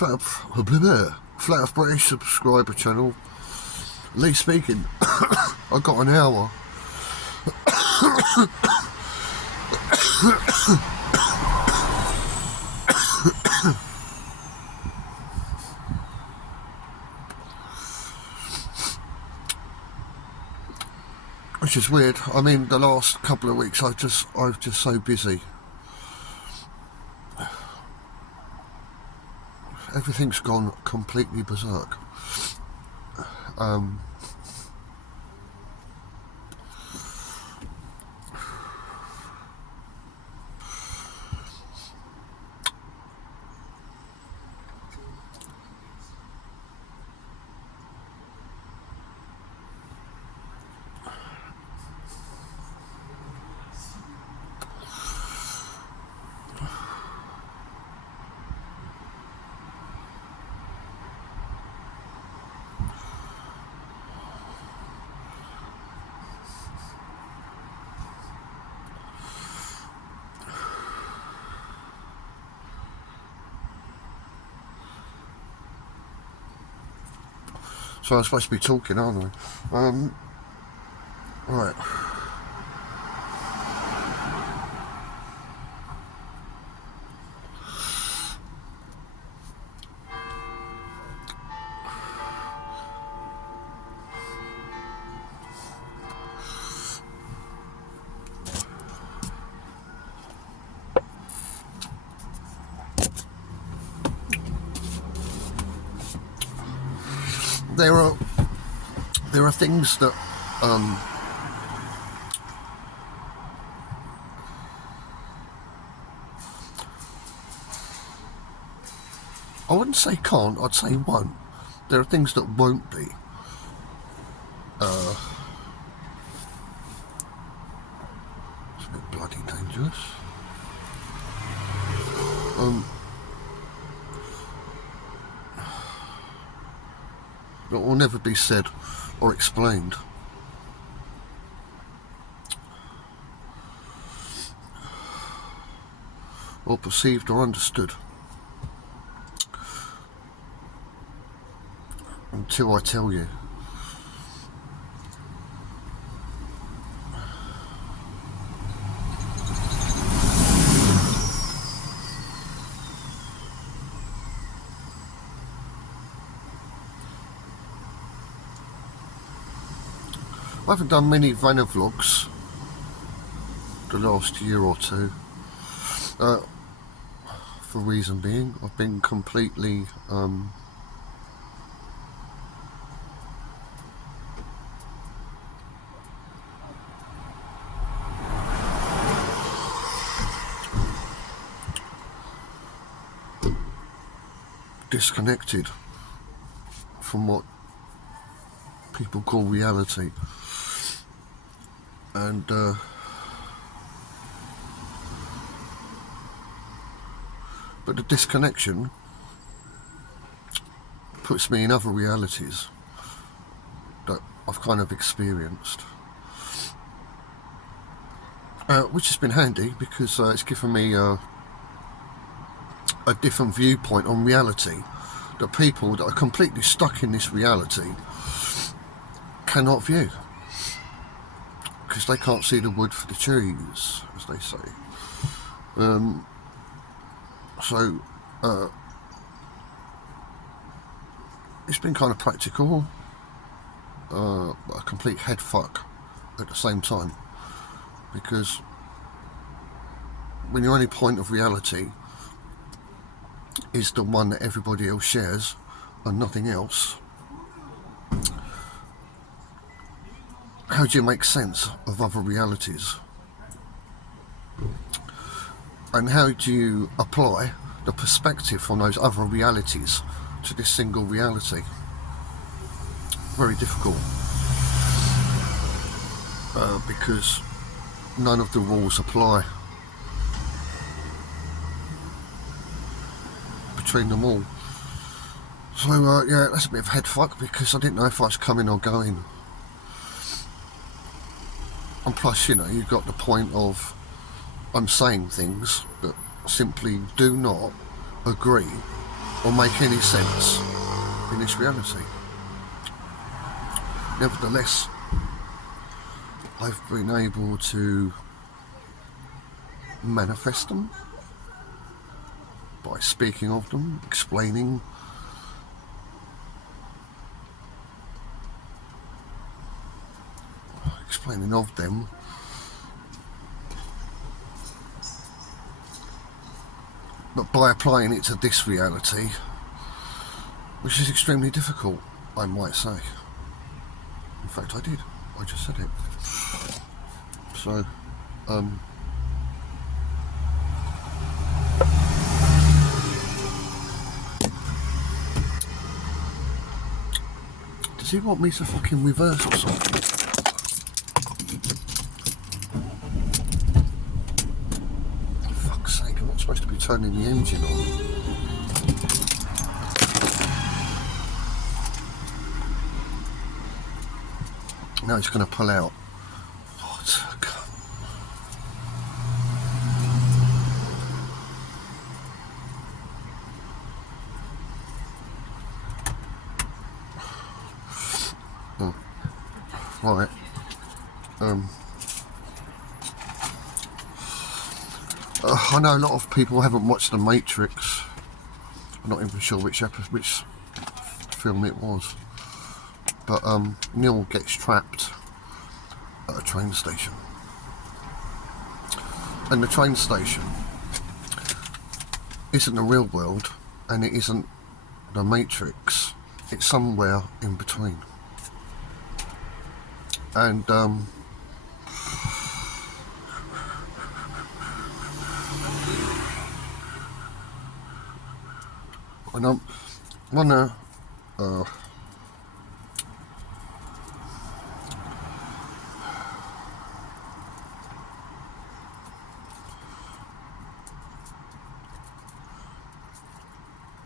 Flat of British subscriber channel. Lee speaking. I got an hour. Which is weird. I mean, the last couple of weeks I've just so busy. Everything's gone completely berserk. So I'm supposed to be talking, aren't I? Right. There are things that I wouldn't say can't, I'd say won't. There are things that won't be. It's a bit bloody dangerous. That will never be said or explained. Or perceived or understood. Until I tell you. I haven't done many Vanavlogs the last year or two. For reason being, I've been completely disconnected from what people call reality. And but the disconnection puts me in other realities that I've kind of experienced, which has been handy because it's given me a different viewpoint on reality that people that are completely stuck in this reality cannot view. Because they can't see the wood for the trees, as they say. It's been kind of practical, a complete head fuck at the same time. Because when your only point of reality is the one that everybody else shares and nothing else, how do you make sense of other realities? And how do you apply the perspective from those other realities to this single reality? Very difficult. Because none of the rules apply between them all. So yeah, that's a bit of head fuck because I didn't know if I was coming or going. And plus, you know, you've got the point of I'm saying things that simply do not agree or make any sense in this reality. Nevertheless, I've been able to manifest them by speaking of them, explaining of them, but by applying it to this reality, which is extremely difficult, I might say. In fact, I did. I just said it. So, does he want me to fucking reverse or something? For fuck's sake, I'm not supposed to be turning the engine on. Now it's going to pull out. What a cunt. Oh. Right. I know a lot of people haven't watched The Matrix. I'm not even sure which film it was. But Neil gets trapped at a train station. And the train station isn't the real world, and it isn't the Matrix. It's somewhere in between. And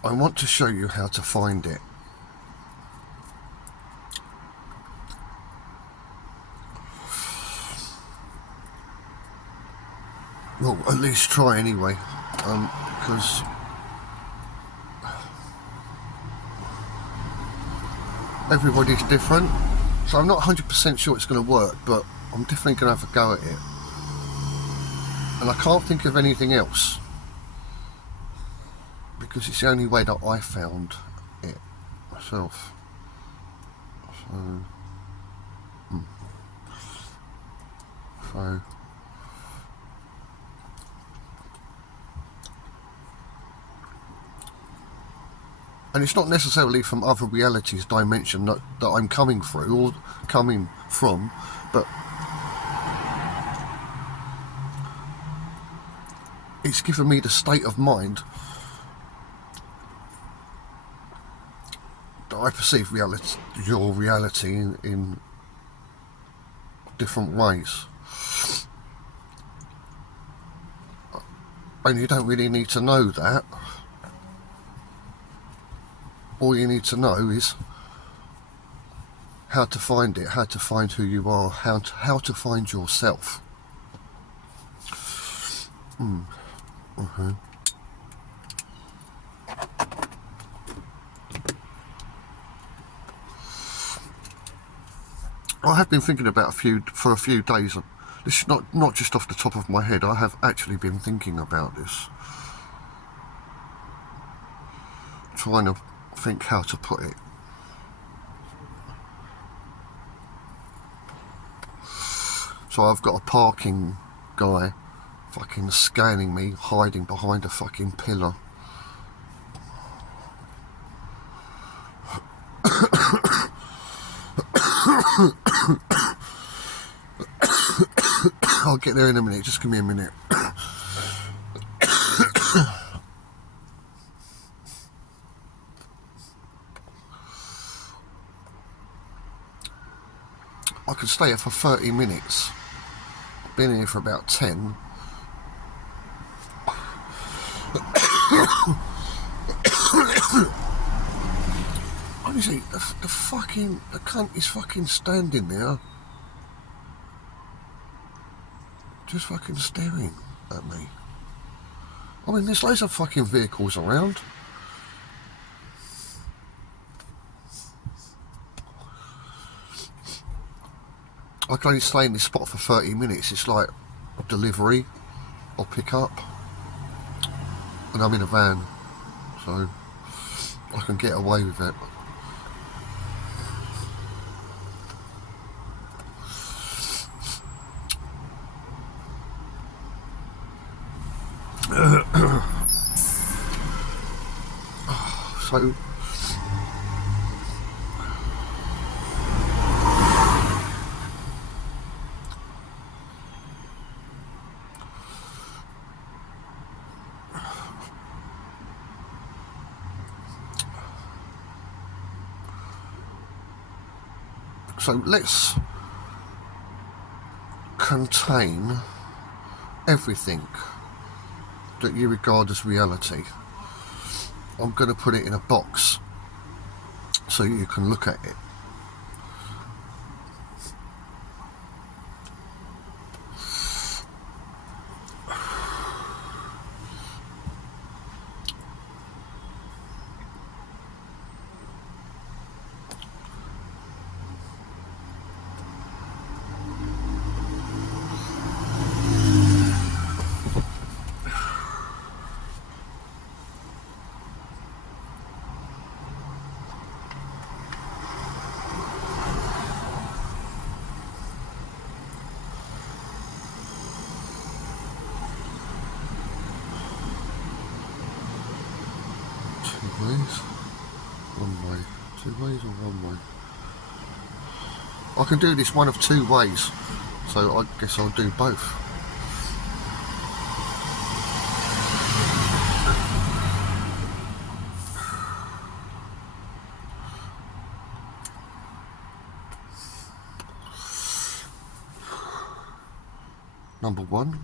I want to show you how to find it. Well, at least try anyway, because everybody's different, so I'm not 100% sure it's going to work, but I'm definitely going to have a go at it. And I can't think of anything else, because it's the only way that I found it myself. So, and it's not necessarily from other realities dimension that I'm coming through or coming from, but it's given me the state of mind that I perceive your reality in different ways. And you don't really need to know that. All you need to know is how to find it, how to find who you are, how to find yourself. I have been thinking about for a few days. This is not just off the top of my head. I have actually been thinking about this, trying to think how to put it. So I've got a parking guy fucking scanning me, hiding behind a fucking pillar. I'll get there in a minute, just give me a minute. I could stay here for 30 minutes. I've been here for about 10. Honestly, the cunt is fucking standing there, just fucking staring at me. I mean, there's loads of fucking vehicles around. I can only stay in this spot for 30 minutes. It's like delivery or pick up, and I'm in a van, so I can get away with it. So let's contain everything that you regard as reality. I'm going to put it in a box so you can look at it. Two ways, one way, 2 ways or 1 way. I can do this one of 2 ways, so I guess I'll do both. Number 1,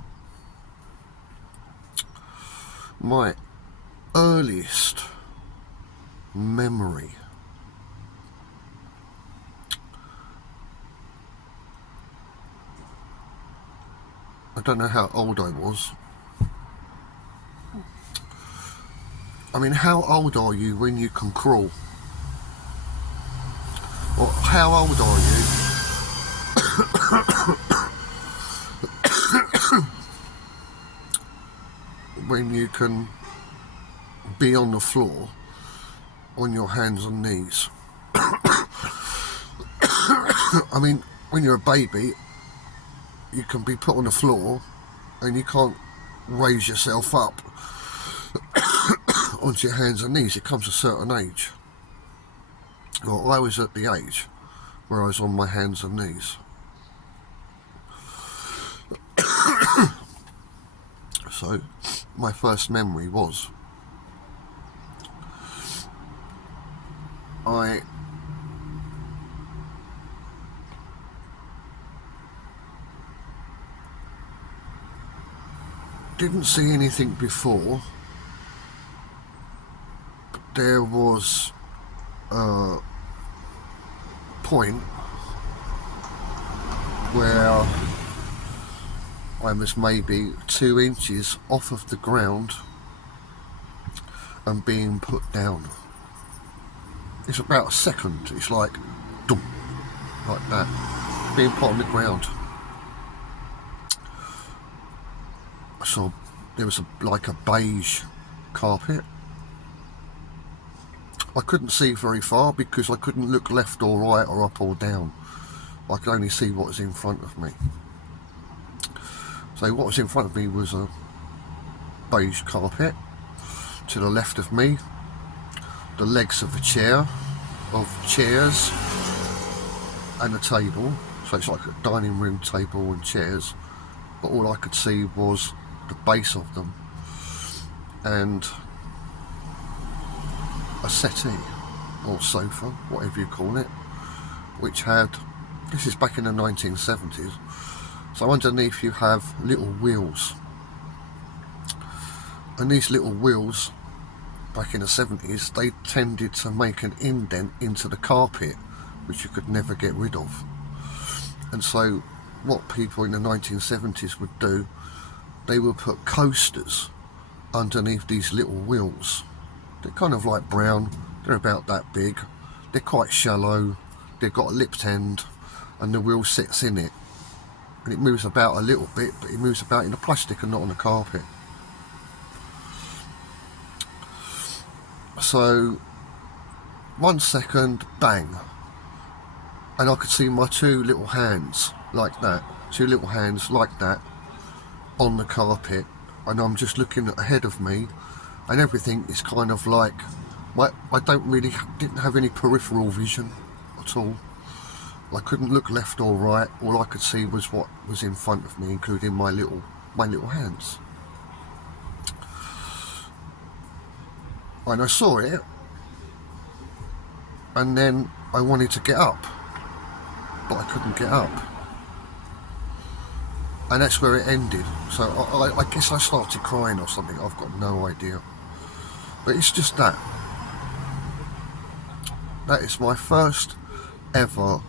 my earliest memory I don't know how old I was. I mean, how old are you when you can crawl? Or how old are you when you can be on the floor on your hands and knees? I mean, when you're a baby, you can be put on the floor and you can't raise yourself up onto your hands and knees. It comes a certain age. Well, I was at the age where I was on my hands and knees. So my first memory was I didn't see anything before, but there was a point where I was maybe 2 inches off of the ground and being put down. It's about a second. It's like, dum, like that, being put on the ground. So there was like a beige carpet. I couldn't see very far because I couldn't look left or right or up or down. I could only see what was in front of me. So what was in front of me was a beige carpet. To the left of me, the legs of chairs and a table. So it's like a dining room table and chairs, but all I could see was the base of them and a settee or sofa, whatever you call it, which had, this is back in the 1970s, so underneath you have little wheels, and these little wheels back in the 70s, they tended to make an indent into the carpet which you could never get rid of. And so what people in the 1970s would do, they would put coasters underneath these little wheels. They're kind of like brown, they're about that big, they're quite shallow, they've got a lipped end, and the wheel sits in it, and it moves about a little bit, but it moves about in the plastic and not on the carpet. So 1 second, bang, and I could see my 2 little hands like that, 2 little hands like that on the carpet, and I'm just looking ahead of me, and everything is kind of like, I didn't have any peripheral vision at all. I couldn't look left or right. All I could see was what was in front of me, including my little hands. And I saw it, and then I wanted to get up, but I couldn't get up. And that's where it ended. So I guess I started crying or something. I've got no idea. But it's just that. That is my first ever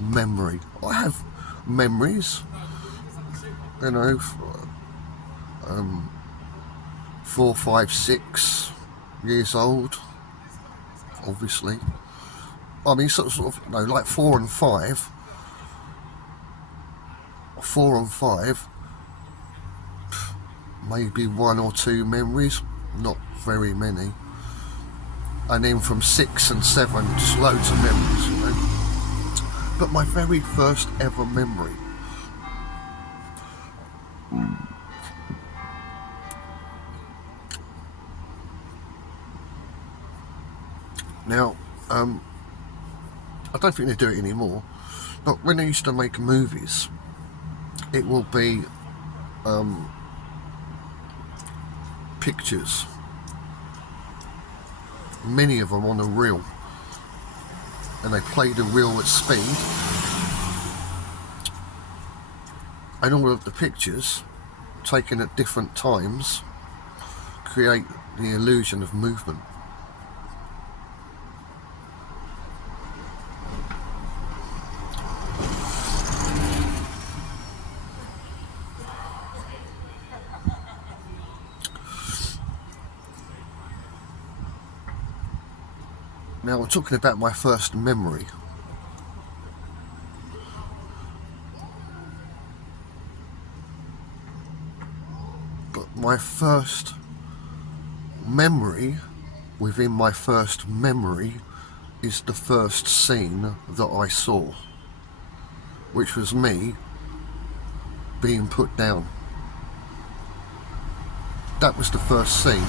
memory. I have memories, you know, 4, 5, 6 years old, obviously. I mean, sort of, you know, like 4 and 5. 4 and 5, maybe 1 or 2 memories, not very many. And then from 6 and 7, just loads of memories, you know. But my very first ever memory. Now, I don't think they do it anymore, but when they used to make movies, it will be pictures, many of them on a reel, and they play the reel at speed, and all of the pictures taken at different times create the illusion of movement. Now, we're talking about my first memory. But my first memory within my first memory is the first scene that I saw, which was me being put down. That was the first scene.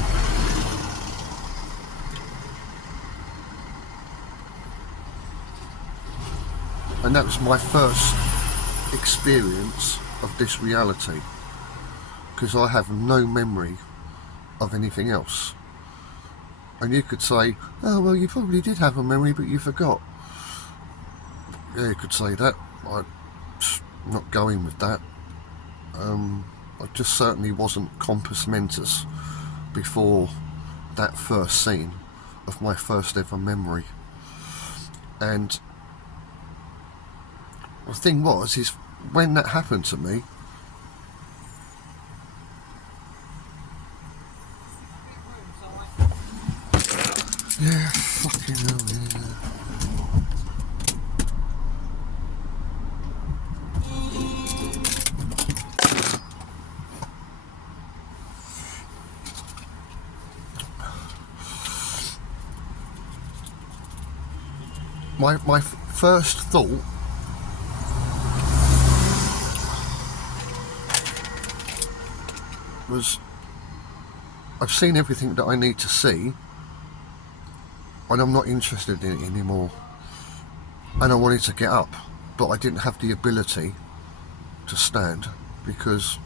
And that was my first experience of this reality, because I have no memory of anything else. And you could say, oh well, you probably did have a memory but you forgot. Yeah, you could say that. I'm not going with that. I just certainly wasn't compos mentis before that first scene of my first ever memory. And the thing is when that happened to me, yeah, fucking hell, yeah. My first thought was, I've seen everything that I need to see, and I'm not interested in it anymore. And I wanted to get up, but I didn't have the ability to stand because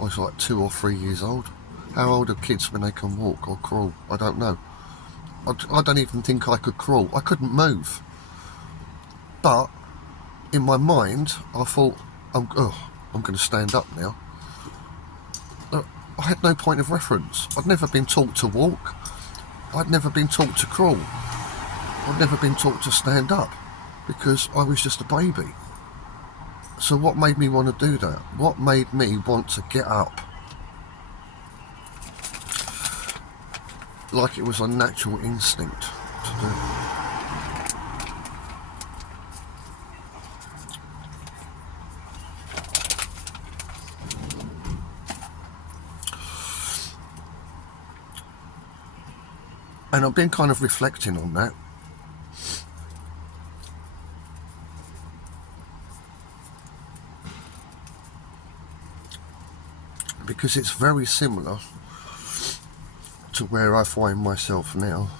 I was like 2 or 3 years old. How old are kids when they can walk or crawl? I don't know. I don't even think I could crawl. I couldn't move. But in my mind, I thought, I'm going to stand up now. I had no point of reference. I'd never been taught to walk. I'd never been taught to crawl. I'd never been taught to stand up because I was just a baby. So what made me want to do that? What made me want to get up? Like it was a natural instinct to do. And I've been kind of reflecting on that. Because it's very similar to where I find myself now,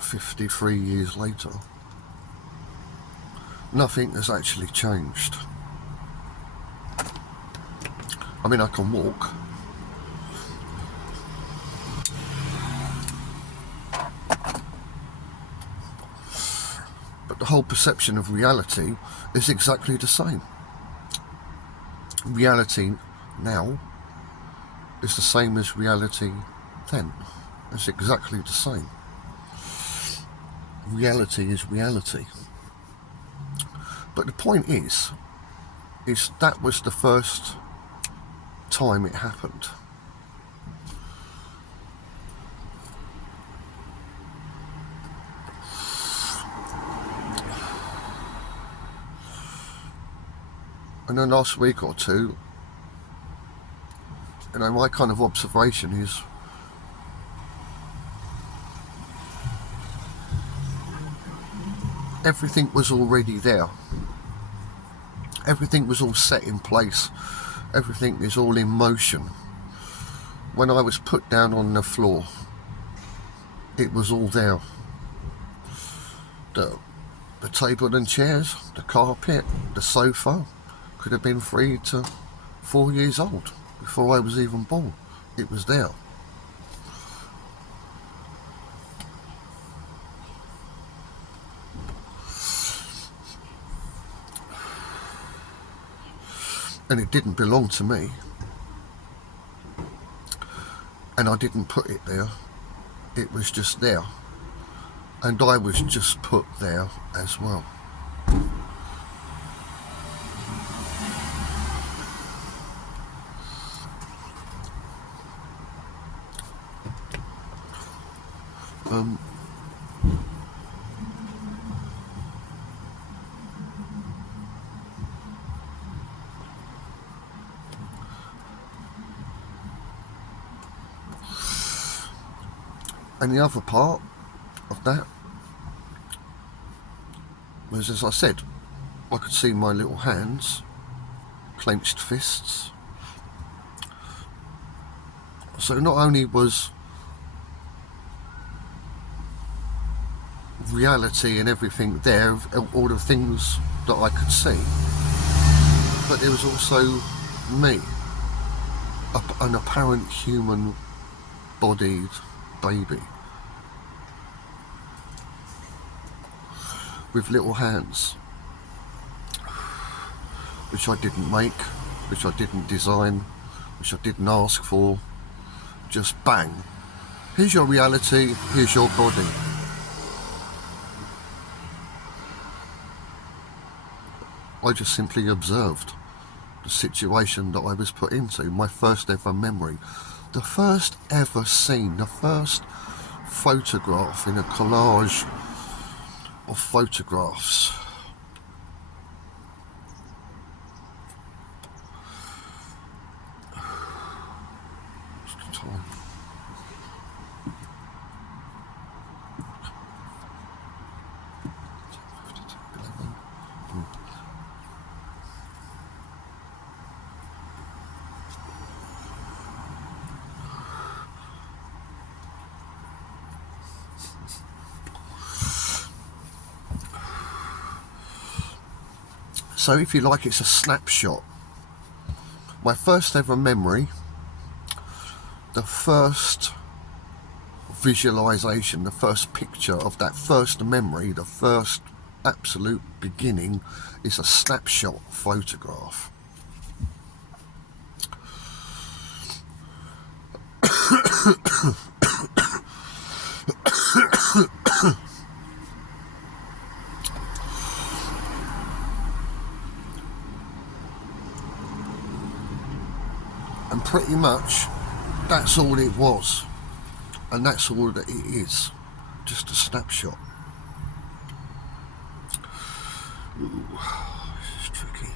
53 years later. Nothing has actually changed. I mean, I can walk. But the whole perception of reality is exactly the same. Reality now is the same as reality then. It's exactly the same. Reality is reality. But the point is that was the first time it happened. And then last week or two, my kind of observation is everything was already there. Everything was all set in place. Everything is all in motion. When I was put down on the floor, it was all there. The table and chairs, the carpet, the sofa could have been 3 to 4 years old before I was even born. It was there. And it didn't belong to me. And I didn't put it there. It was just there. And I was just put there as well. And the other part of that was, as I said, I could see my little hands, clenched fists. So not only was reality and everything there, all the things that I could see, but there was also me, an apparent human bodied baby with little hands, which I didn't make, which I didn't design, which I didn't ask for. Just bang, here's your reality, here's your body. I just simply observed the situation that I was put into, my first ever memory, the first ever scene, the first photograph in a collage of photographs. What's the time? So if you like, it's a snapshot. My first ever memory, the first visualization, the first picture of that first memory, the first absolute beginning, is a snapshot photograph. And pretty much that's all it was, and that's all that it is, just a snapshot. Ooh, this is tricky.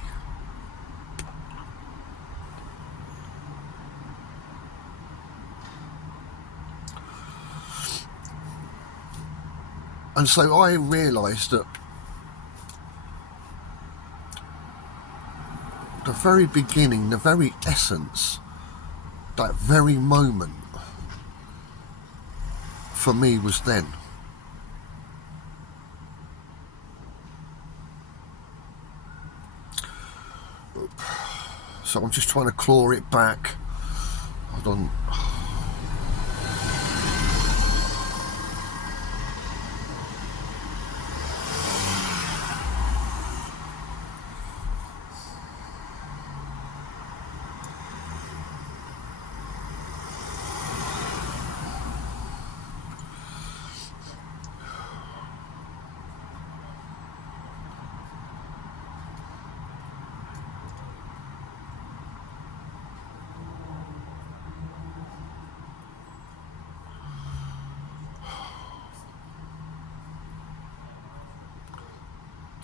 And so I realised that the very beginning, the very essence, that very moment for me was then. So I'm just trying to claw it back. Hold on.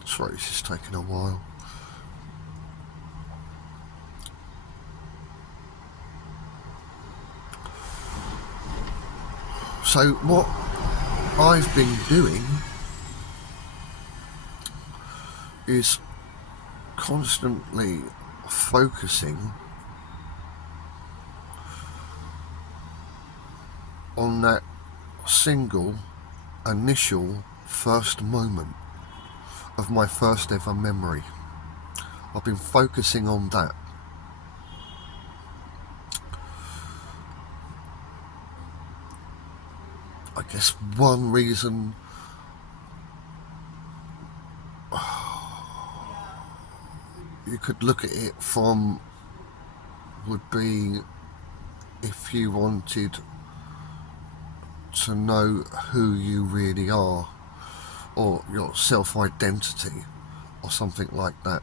Sorry, this is taking a while. So what I've been doing is constantly focusing on that single initial first moment of my first ever memory. I've been focusing on that. I guess one reason you could look at it from would be if you wanted to know who you really are, or your self-identity, or something like that.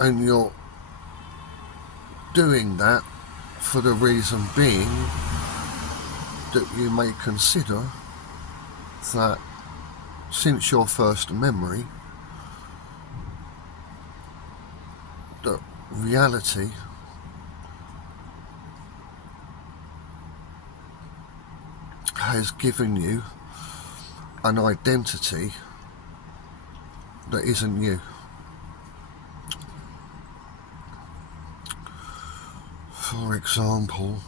And you're doing that for the reason being that you may consider that since your first memory, that reality has given you an identity that isn't you. For example,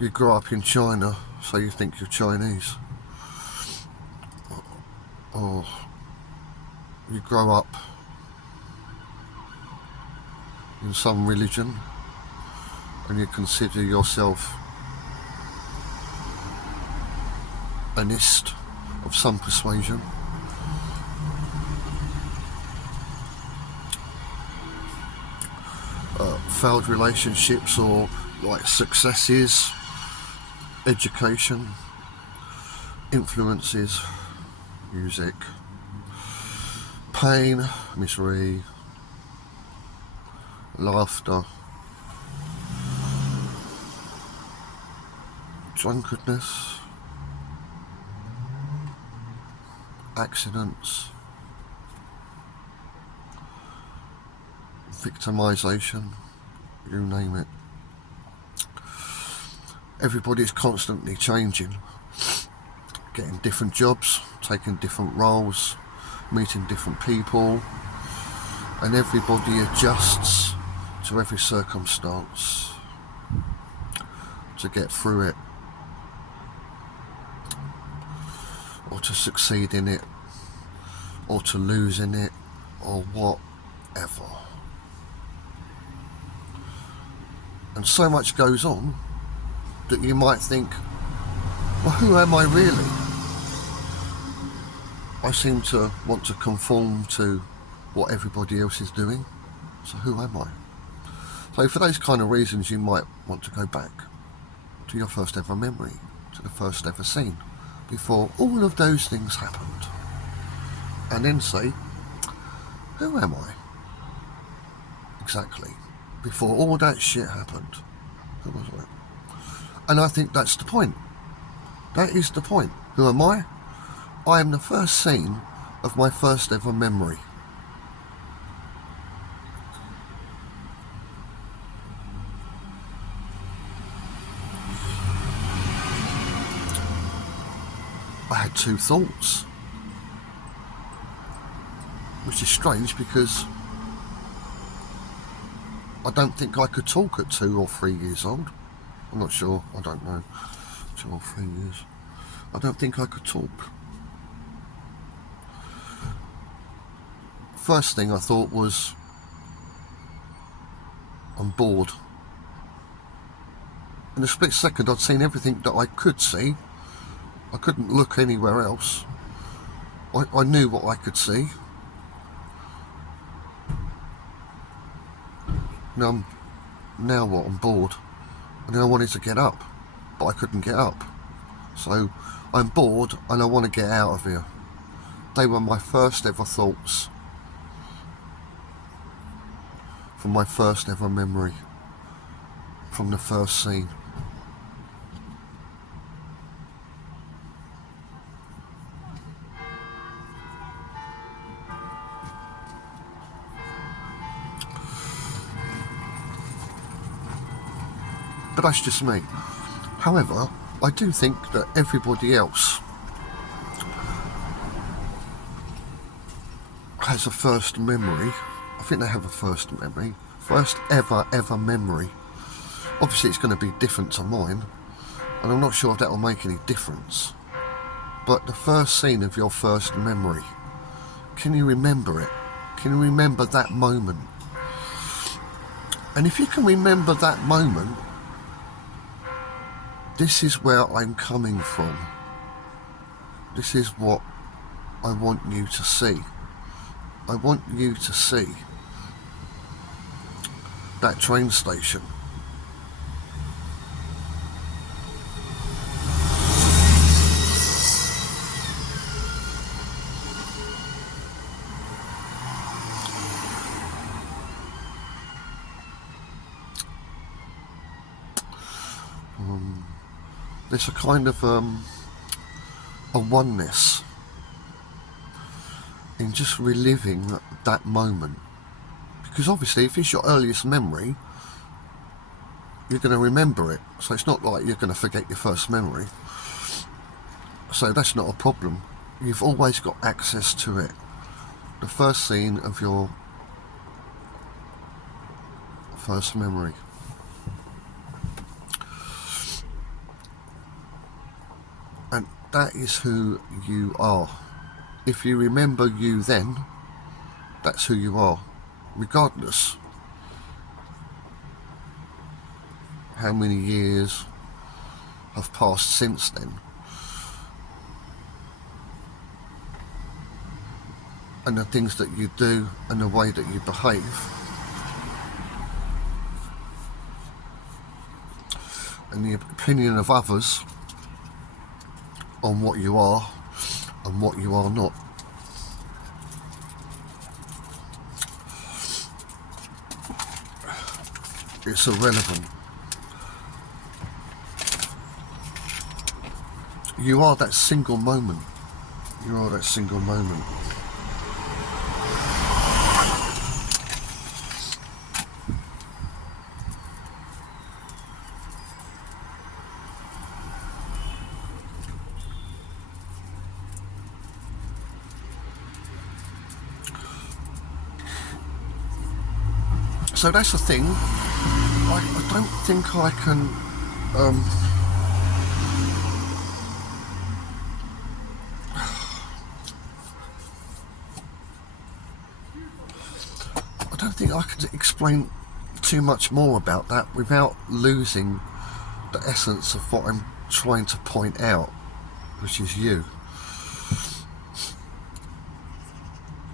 you grow up in China, so you think you're Chinese. Or you grow up in some religion and you consider yourself an ist of some persuasion. Failed relationships, or like successes, education, influences, music, pain, misery, laughter, drunkenness, accidents, victimization, you name it. Everybody's constantly changing, getting different jobs, taking different roles, meeting different people, and everybody adjusts to every circumstance to get through it, or to succeed in it, or to lose in it, or whatever. And so much goes on that you might think, well, who am I really? I seem to want to conform to what everybody else is doing, so who am I? So for those kind of reasons, you might want to go back to your first ever memory, to the first ever scene, before all of those things happened, and then say, who am I exactly before all that shit happened? Who was I? And I think that's the point. That is the point. Who am I? I am the first scene of my first ever memory. I had two thoughts, which is strange because I don't think I could talk at 2 or 3 years old. I'm not sure, I don't know, 2 or 3 years. I don't think I could talk. First thing I thought was, I'm bored. In a split second I'd seen everything that I could see. I couldn't look anywhere else. I knew what I could see. Now what? I'm bored. And then I wanted to get up, but I couldn't get up. So I'm bored and I want to get out of here. They were my first ever thoughts from my first ever memory, from the first scene. But that's just me. However, I do think that everybody else has a first memory. I think they have a first memory. First ever memory. Obviously it's going to be different to mine, and I'm not sure if that will make any difference. But the first scene of your first memory, can you remember it? Can you remember that moment? And if you can remember that moment, this is where I'm coming from. This is what I want you to see. I want you to see that train station. There's a kind of a oneness in just reliving that moment, because obviously if it's your earliest memory, you're going to remember it, so it's not like you're going to forget your first memory, so that's not a problem. You've always got access to it. The first scene of your first memory. And that is who you are. If you remember you then, that's who you are, regardless how many years have passed since then. And the things that you do and the way that you behave. And the opinion of others on what you are and what you are not. It's irrelevant. You are that single moment. You are that single moment. So that's the thing. I don't think I can I don't think I can explain too much more about that without losing the essence of what I'm trying to point out, which is you.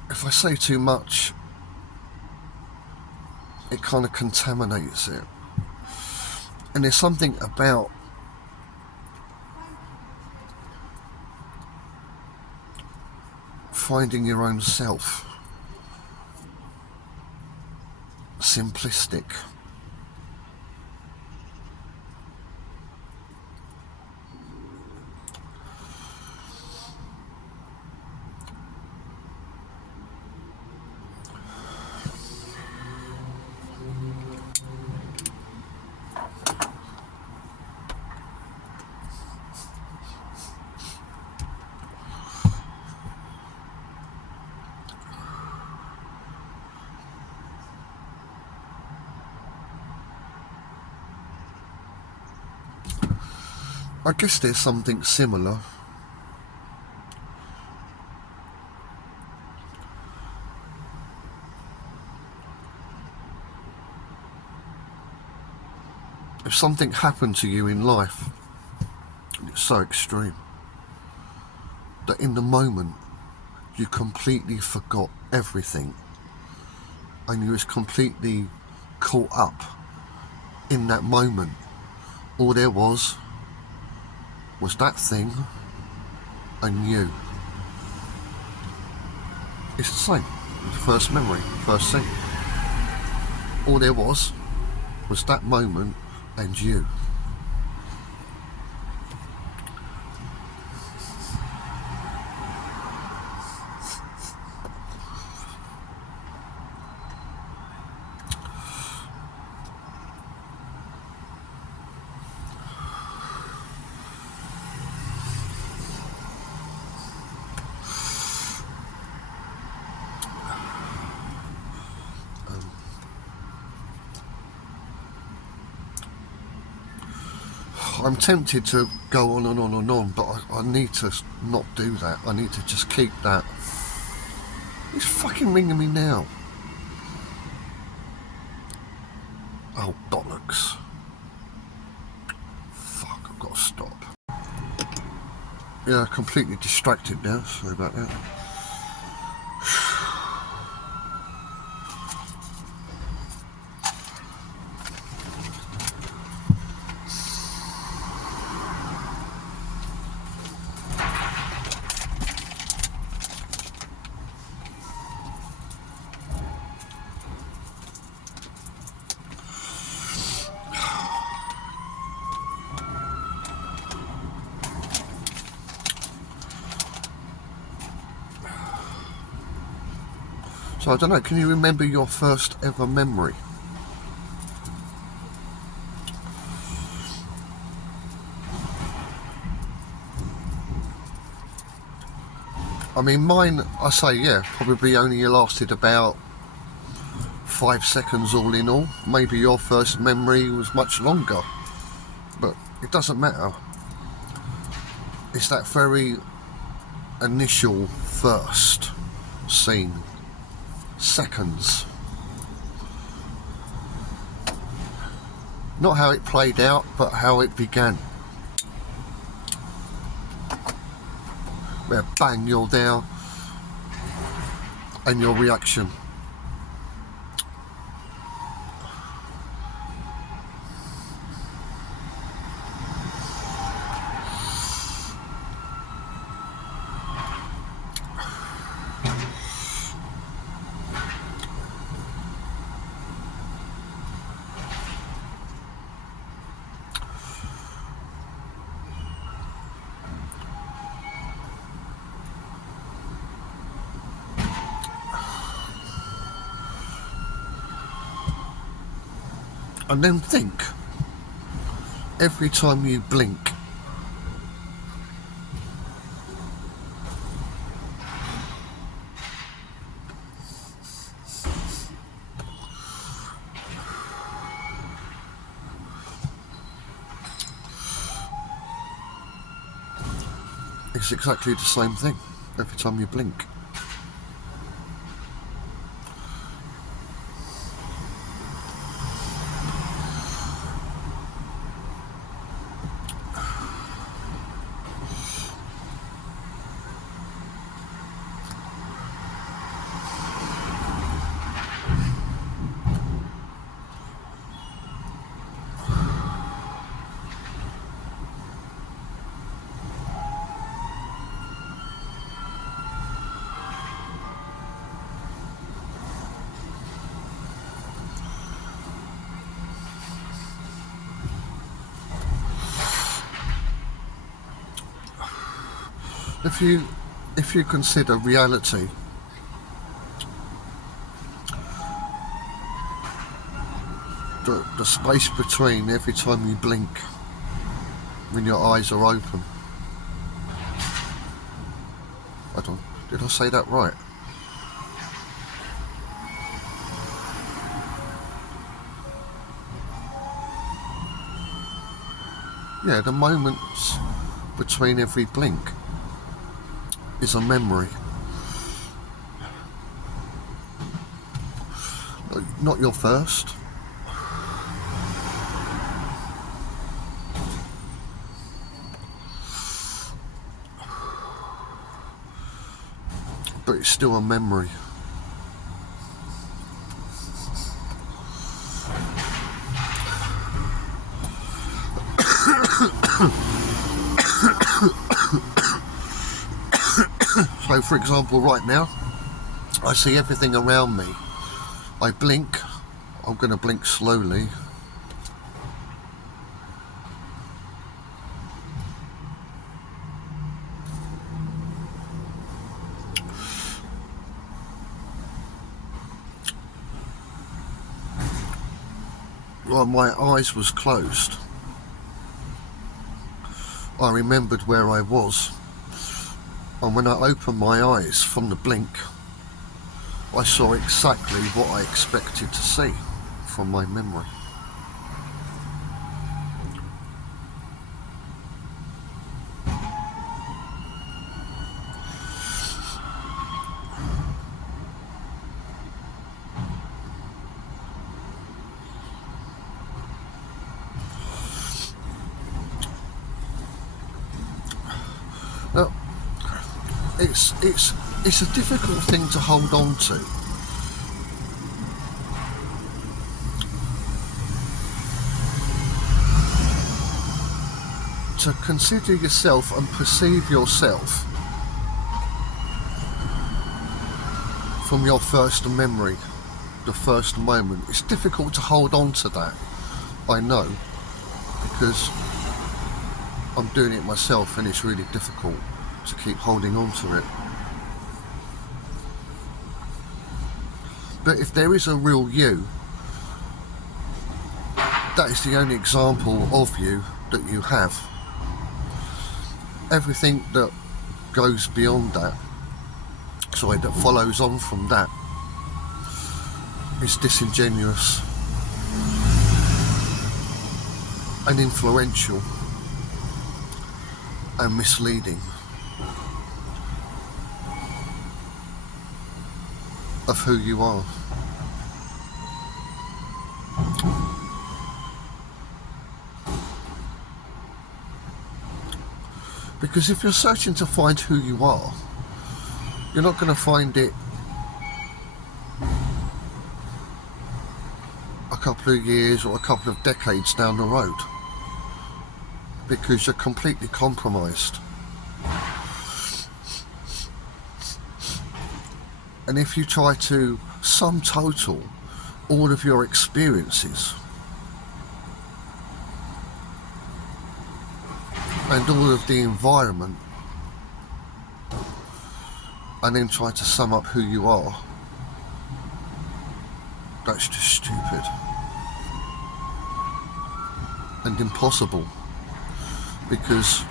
If I say too much, it kind of contaminates it. And there's something about finding your own self simplistic. I guess there's something similar. If something happened to you in life, and it's so extreme, that in the moment you completely forgot everything and you was completely caught up in that moment, all there was that thing and you. It's the same. First memory, first thing. All there was that moment and you. I'm tempted to go on and on and on, but I need to not do that. I need to just keep that. He's fucking ringing me now. Oh, bollocks. Fuck, I've got to stop. Yeah, completely distracted now. Sorry about that. So I don't know, can you remember your first ever memory? I mean, mine, I say, yeah, probably only lasted about 5 seconds all in all. Maybe your first memory was much longer, but it doesn't matter. It's that very initial first scene. Seconds. Not how it played out, but how it began. Where bang, you're there, and your reaction. And then think, every time you blink, it's exactly the same thing, every time you blink. If you consider reality, the space between every time you blink when your eyes are open. Did I say that right? Yeah, the moments between every blink is a memory. Not your first, but it's still a memory. So for example, right now I see everything around me. I blink. I'm going to blink slowly. While my eyes was closed, I remembered where I was, and when I opened my eyes from the blink, I saw exactly what I expected to see from my memory. Now, it's a difficult thing to hold on to. To consider yourself and perceive yourself from your first memory, the first moment. It's difficult to hold on to that, I know, because I'm doing it myself and it's really difficult to keep holding on to it. But if there is a real you, that is the only example of you that you have. Everything that goes beyond that, that follows on from that, is disingenuous and influential and misleading of who you are. Because if you're searching to find who you are, you're not going to find it a couple of years or a couple of decades down the road, because you're completely compromised. And if you try to sum total all of your experiences and all of the environment, and then try to sum up who you are, that's just stupid and impossible, because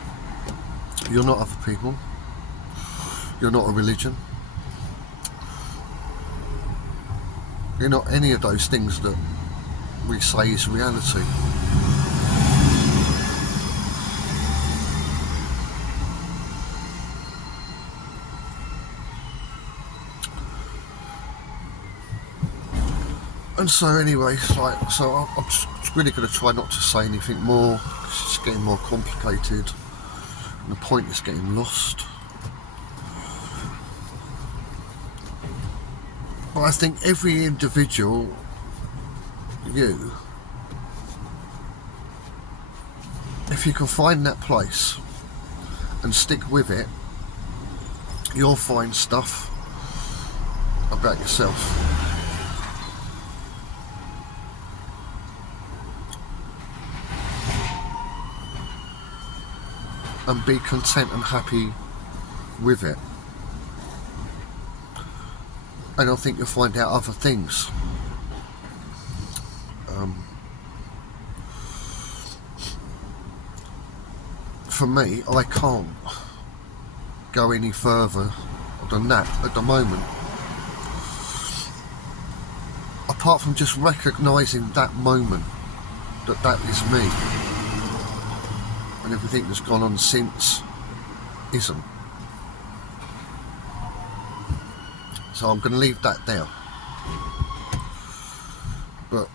you're not other people, you're not a religion, you're not any of those things that we say is reality. And so anyway, I'm just really going to try not to say anything more. It's just getting more complicated, and the point is getting lost. But I think every individual you, if you can find that place and stick with it, you'll find stuff about yourself. And be content and happy with it. And I think you'll find out other things. For me, I can't go any further than that at the moment. Apart from just recognising that moment, that is me. and everything that's gone on since isn't. So I'm going to leave that there. But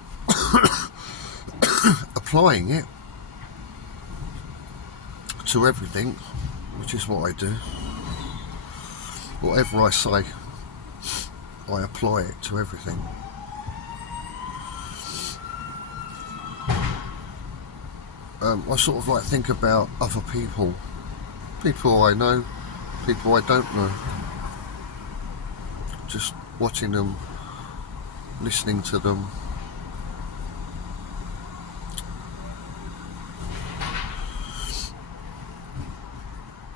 applying it to everything, which is what I do, whatever I say, I apply it to everything. I sort of like think about other people, people I know, people I don't know, just watching them, listening to them.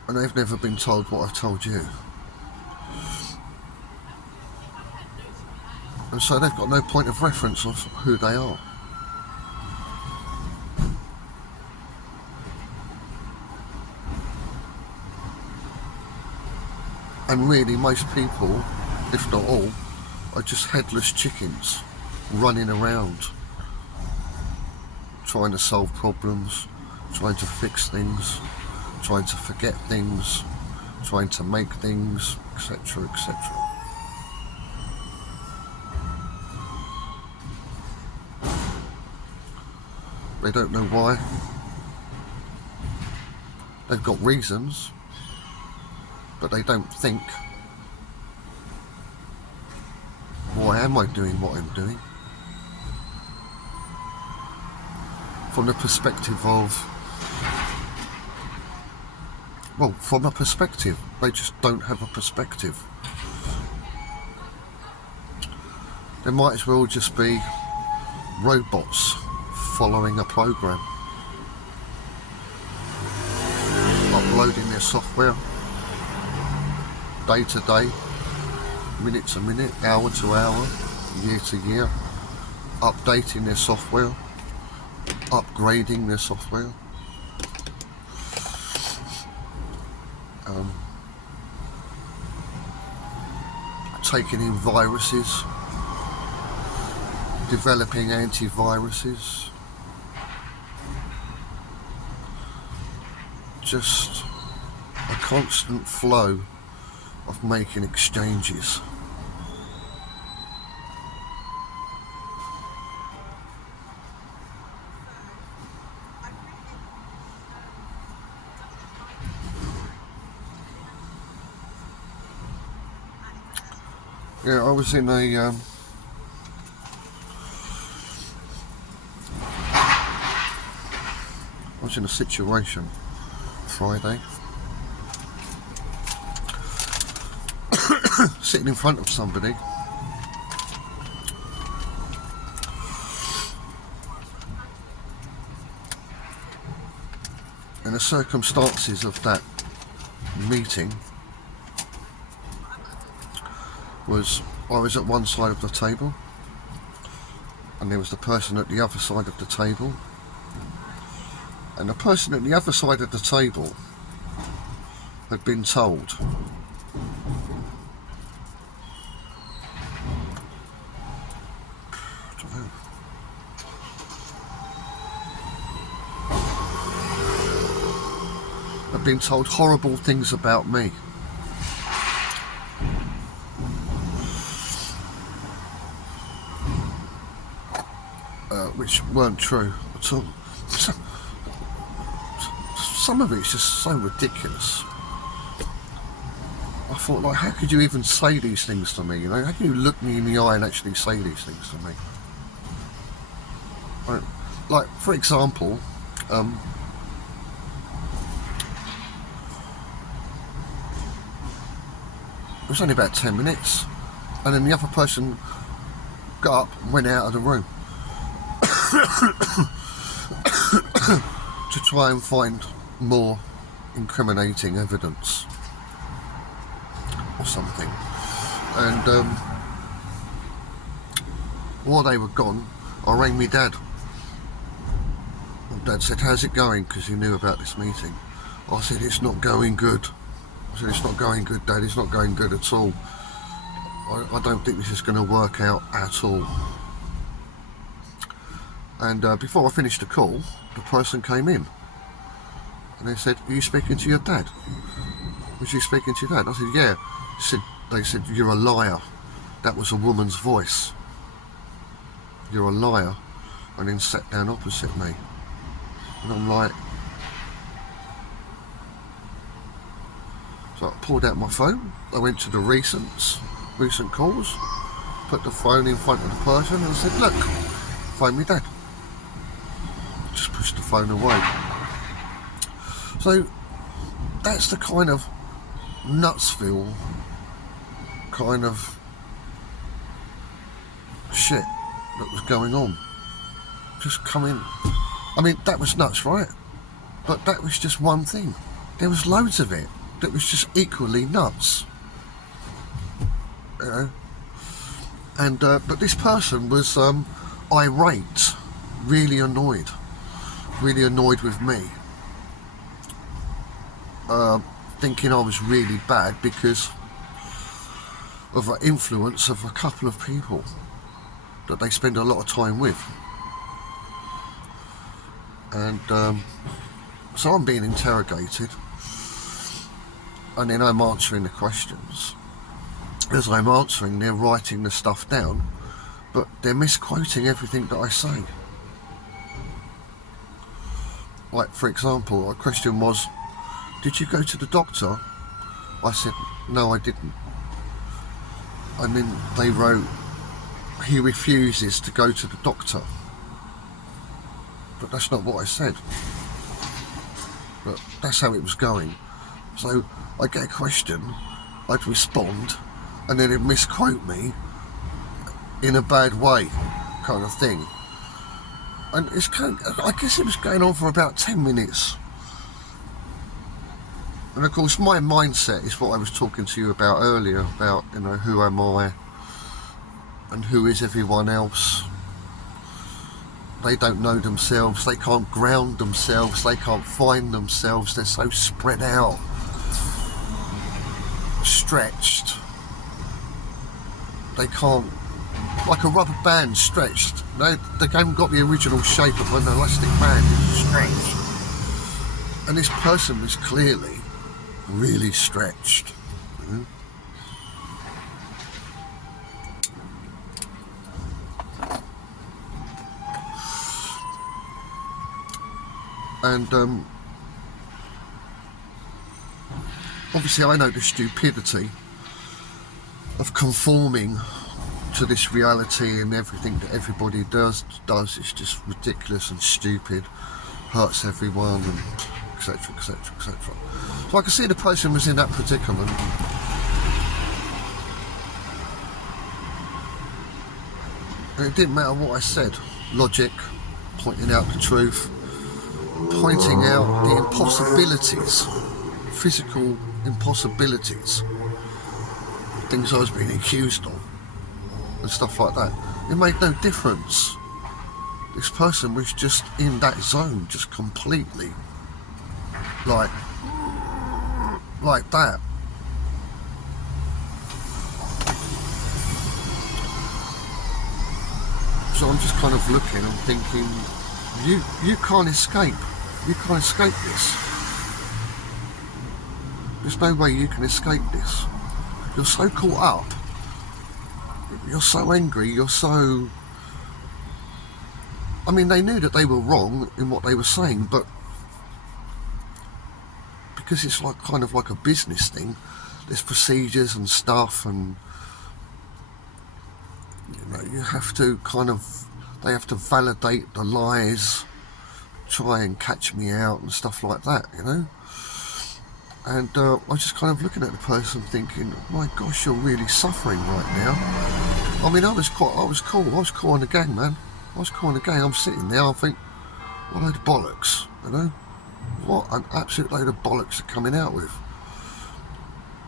And they've never been told what I've told you. And so they've got no point of reference of who they are. And really most people, if not all, are just headless chickens running around trying to solve problems, trying to fix things, trying to forget things, trying to make things, etc., etc. They don't know why. They've got reasons, but they don't think, why am I doing what I'm doing? From the perspective of, well, from a perspective, they just don't have a perspective. They might as well just be robots following a program, uploading their software day to day, minute to minute, hour to hour, year to year, updating their software, upgrading their software. Taking in viruses, developing antiviruses, just a constant flow of making exchanges. Yeah, I was in a situation Friday, sitting in front of somebody, and the circumstances of that meeting was, I was at one side of the table and there was the person at the other side of the table, and the person at the other side of the table had been told horrible things about me. Which weren't true at all. Some of it's just so ridiculous. I thought, like, how could you even say these things to me? You know, how can you look me in the eye and actually say these things to me? Like, for example, it was only about 10 minutes, and then the other person got up and went out of the room to try and find more incriminating evidence or something. And while they were gone, I rang me dad. And Dad said, "How's it going?" Because he knew about this meeting. I said, "It's not going good." I said, "It's not going good, Dad. It's not going good at all. I don't think this is going to work out at all." And before I finished the call, the person came in. And they said, are you speaking to your dad? Was you speaking to your dad? I said, yeah. They said, you're a liar. That was a woman's voice. You're a liar. And then sat down opposite me. And I'm like... So I pulled out my phone. I went to the recent calls. Put the phone in front of the person and said, look, phone me dad. Just pushed the phone away. So that's the kind of Nutsville kind of shit that was going on. Just coming. I mean, that was nuts, right? But that was just one thing. There was loads of it that was just equally nuts. You know? And but this person was irate, really annoyed with me, thinking I was really bad because of the influence of a couple of people that they spend a lot of time with. And so I'm being interrogated, and then I'm answering the questions. As I'm answering, they're writing the stuff down, but they're misquoting everything that I say. Like, for example, a question was, did you go to the doctor? I said, no, I didn't. And then they wrote, he refuses to go to the doctor. But that's not what I said. But that's how it was going. So I get a question, I'd respond, and then it'd misquote me in a bad way, kind of thing. And it's kind of, I guess it was going on for about 10 minutes. And of course my mindset is what I was talking to you about earlier, about, you know, who am I and who is everyone else. They don't know themselves, they can't ground themselves, they can't find themselves, they're so spread out, stretched. They can't, like a rubber band stretched. They haven't got the original shape of an elastic band, it's stretched. And this person was clearly really stretched. You know? And obviously I know the stupidity of conforming to this reality, and everything that everybody does is just ridiculous and stupid, hurts everyone, and etc, etc, etc. So I can see the person was in that predicament. And it didn't matter what I said. Logic, pointing out the truth, pointing out the impossibilities, physical impossibilities, things I was being accused of, and stuff like that. It made no difference. This person was just in that zone, just completely like that. So I'm just kind of looking and thinking, you can't escape. You can't escape this. There's no way you can escape this. You're so caught up. You're so angry. You're so... I mean, they knew that they were wrong in what they were saying, but because it's like kind of like a business thing, there's procedures and stuff, and you know, you have to kind of, they have to validate the lies, try and catch me out and stuff like that, you know. And I was just kind of looking at the person thinking, my gosh, you're really suffering right now. I mean, I was cool on the gang, man. I was cool on the gang. I'm sitting there, I think, what a load of bollocks, you know. What an absolute load of bollocks they're coming out with.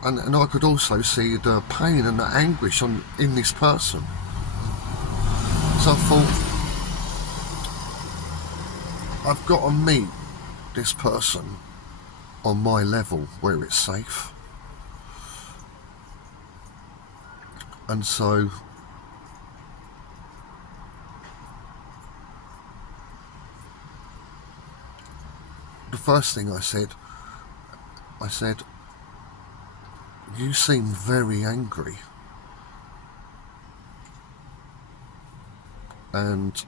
And I could also see the pain and the anguish in this person. So I thought, I've got to meet this person on my level where it's safe. And so the first thing I said, you seem very angry. And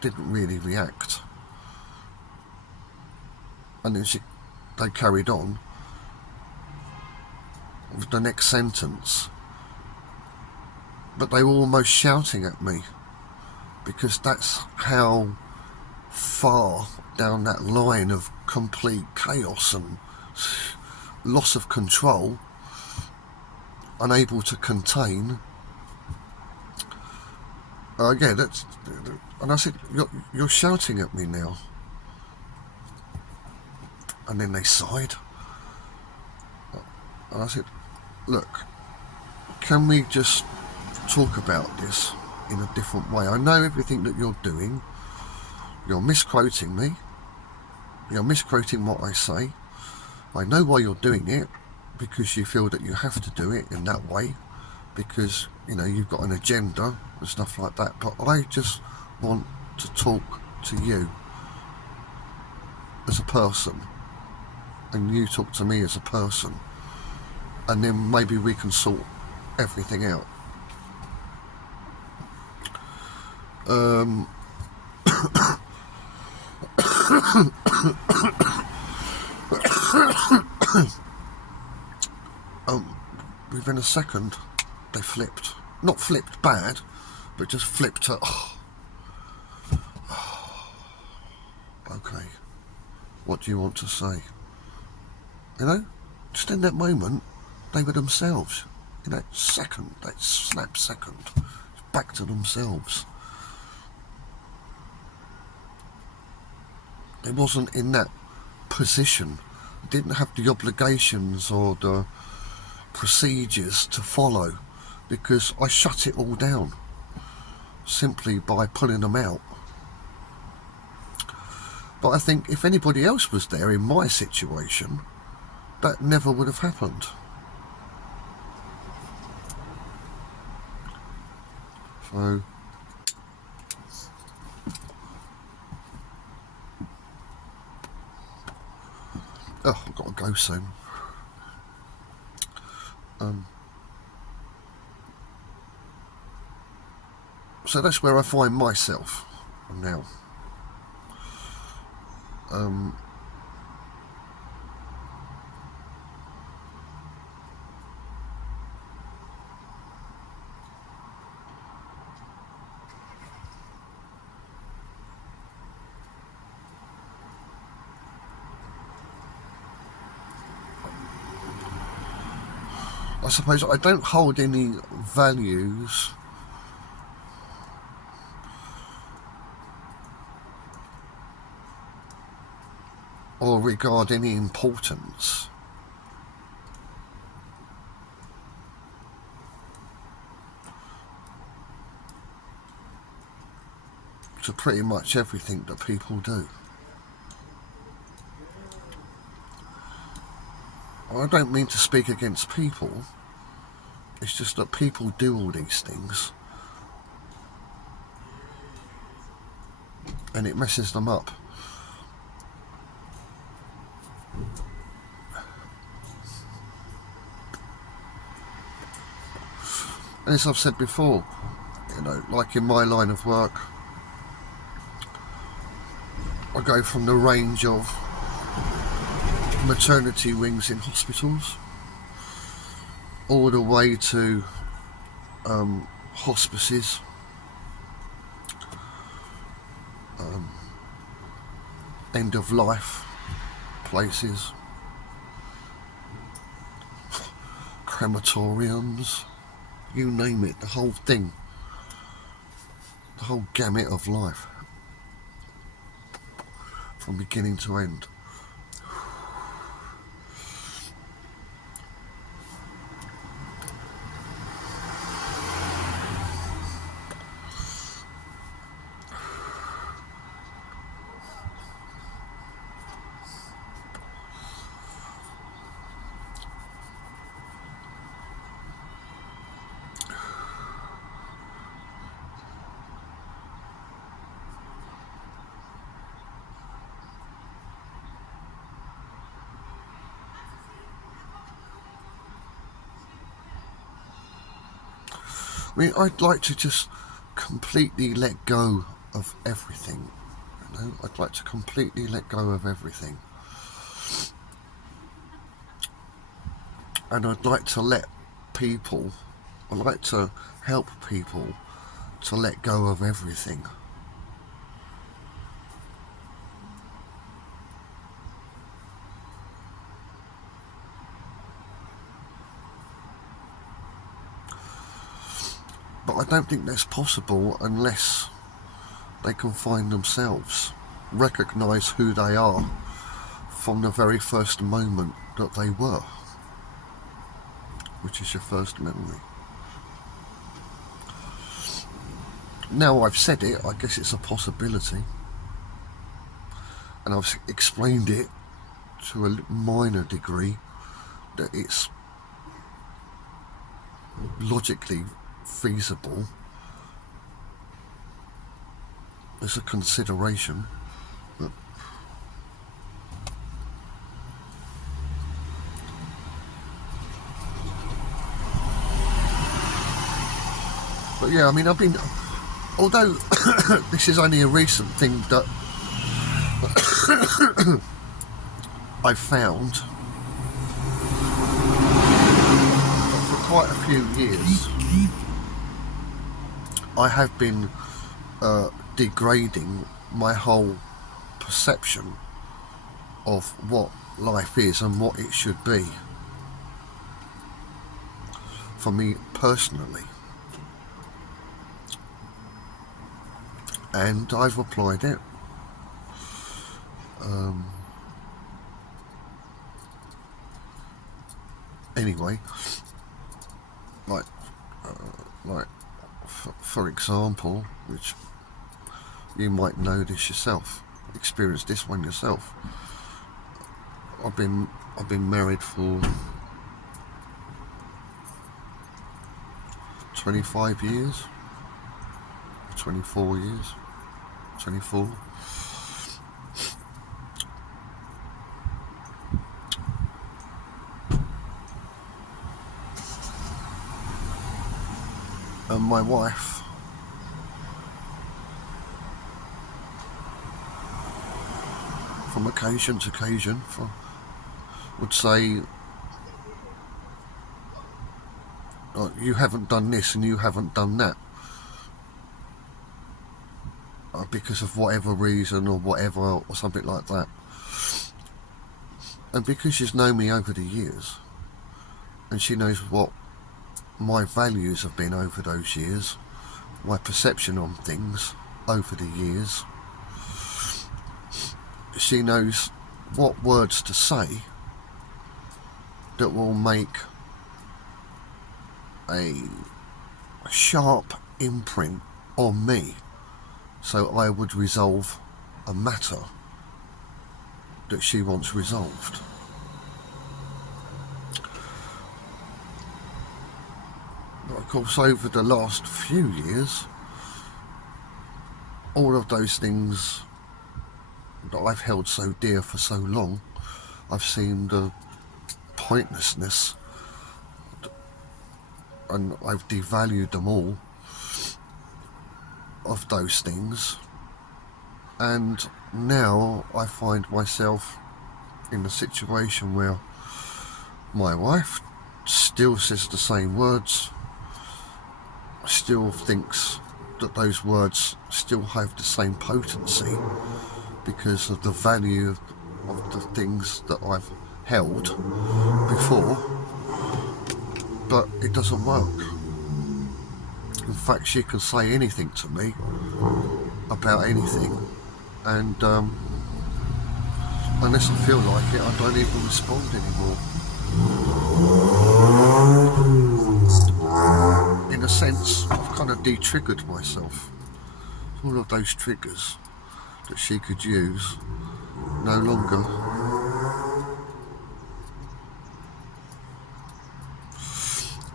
didn't really react. And then they carried on with the next sentence. But they were almost shouting at me, because that's how far down that line of complete chaos and loss of control, unable to contain. Yeah, that's. And I said, you're shouting at me now. And then they sighed. And I said, look, can we just talk about this in a different way? I know everything that you're doing. You're misquoting me. You're misquoting what I say. I know why you're doing it, because you feel that you have to do it in that way, because, you know, you've got an agenda and stuff like that. But I just want to talk to you as a person, and you talk to me as a person, and then maybe we can sort everything out. Within a second, they flipped. Not flipped bad, but just flipped to, okay, what do you want to say? You know, just in that moment, they were themselves. In that second, that snap second, back to themselves. It wasn't in that position. It didn't have the obligations or the procedures to follow, because I shut it all down simply by pulling them out. But I think if anybody else was there in my situation, that never would have happened. So I've got to go soon. So that's where I find myself now. I suppose I don't hold any values or regard any importance to pretty much everything that people do. I don't mean to speak against people, it's just that people do all these things and it messes them up. And as I've said before, you know, like in my line of work, I go from the range of maternity wings in hospitals all the way to hospices, end of life places, crematoriums, you name it, the whole thing, the whole gamut of life from beginning to end. I mean, I'd like to just completely let go of everything. You know, I'd like to completely let go of everything. And I'd like to let people, I'd like to help people to let go of everything. But I don't think that's possible unless they can find themselves, recognise who they are from the very first moment that they were, which is your first memory. Now I've said it, I guess it's a possibility, and I've explained it to a minor degree, that it's logically feasible as a consideration. But yeah, I mean, I've been, although this is only a recent thing that I've found, for quite a few years I have been degrading my whole perception of what life is and what it should be for me personally. And I've applied it. Anyway, like for example, which you might know this yourself, experience this one yourself. I've been married for 25 years, 24 years, 24. And my wife from occasion to occasion would say, oh, you haven't done this and you haven't done that, because of whatever reason or whatever, or something like that. And because she's known me over the years, and she knows what my values have been over those years, my perception on things over the years, she knows what words to say that will make a sharp imprint on me, so I would resolve a matter that she wants resolved. But of course, over the last few years, all of those things that I've held so dear for so long, I've seen the pointlessness, and I've devalued them all, of those things. And now I find myself in a situation where my wife still says the same words, still thinks that those words still have the same potency because of the value of the things that I've held before, but it doesn't work. In fact, she can say anything to me about anything, and unless I feel like it, I don't even respond anymore. In a sense, I've kind of de-triggered myself. All of those triggers that she could use, no longer.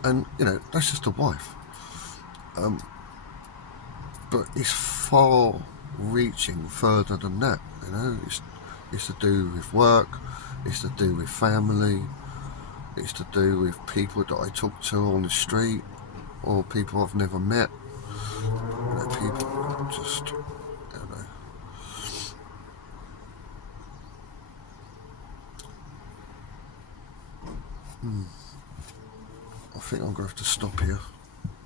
And, you know, that's just a wife. But it's far reaching further than that, you know. It's to do with work, it's to do with family, it's to do with people that I talk to on the street or people I've never met. You know, people just, you know. I think I'm going to have to stop here.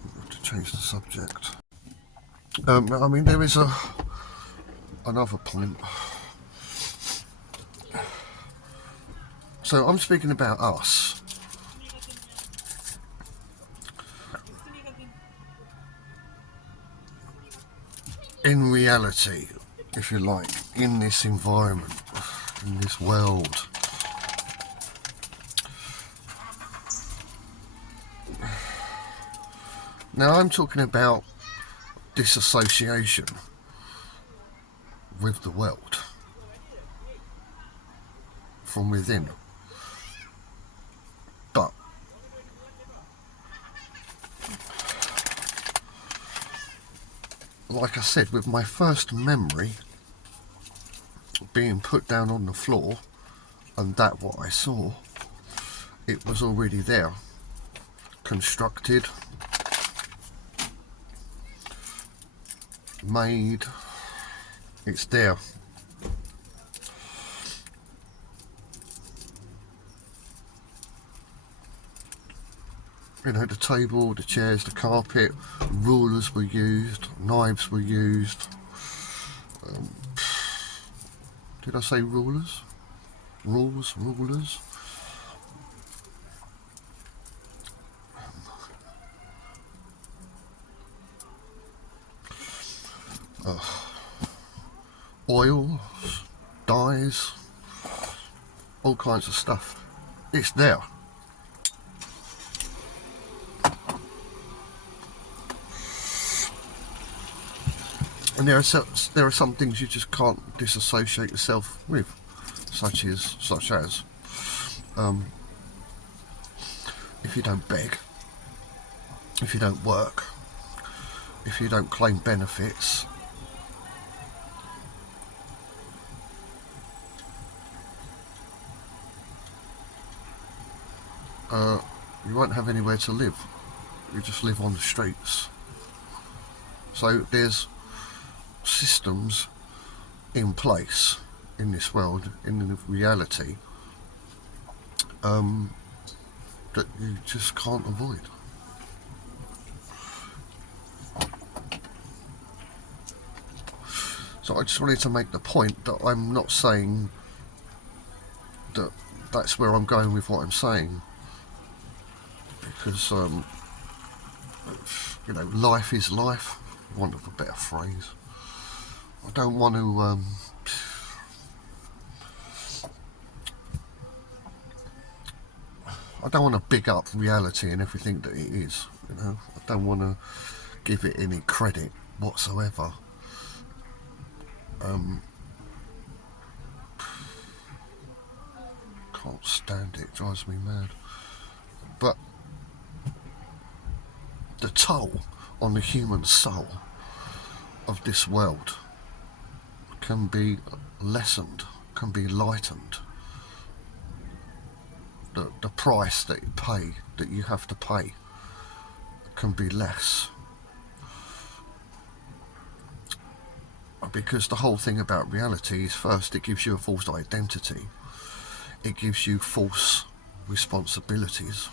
I have to change the subject. I mean, there is another point. So I'm speaking about us. In reality, if you like, in this environment, in this world. Now I'm talking about disassociation with the world from within. But like I said, with my first memory being put down on the floor and that what I saw, it was already there, constructed, made, it's there. You know, the table, the chairs, the carpet, rulers were used, knives were used. Did I say rulers? Rulers. Oil, dyes, all kinds of stuff. It's there. And there are some things you just can't disassociate yourself with, such as if you don't beg, if you don't work, if you don't claim benefits, you won't have anywhere to live. You just live on the streets. So there's systems in place in this world, in reality, that you just can't avoid. So I just wanted to make the point that I'm not saying that that's where I'm going with what I'm saying, because you know, life is life, for want of a better phrase. I don't want to big up reality and everything that it is, you know. I don't want to give it any credit whatsoever. Can't stand it, drives me mad. But the toll on the human soul of this world can be lessened, can be lightened. The price that you have to pay can be less. Because the whole thing about reality is, first, it gives you a false identity. It gives you false responsibilities.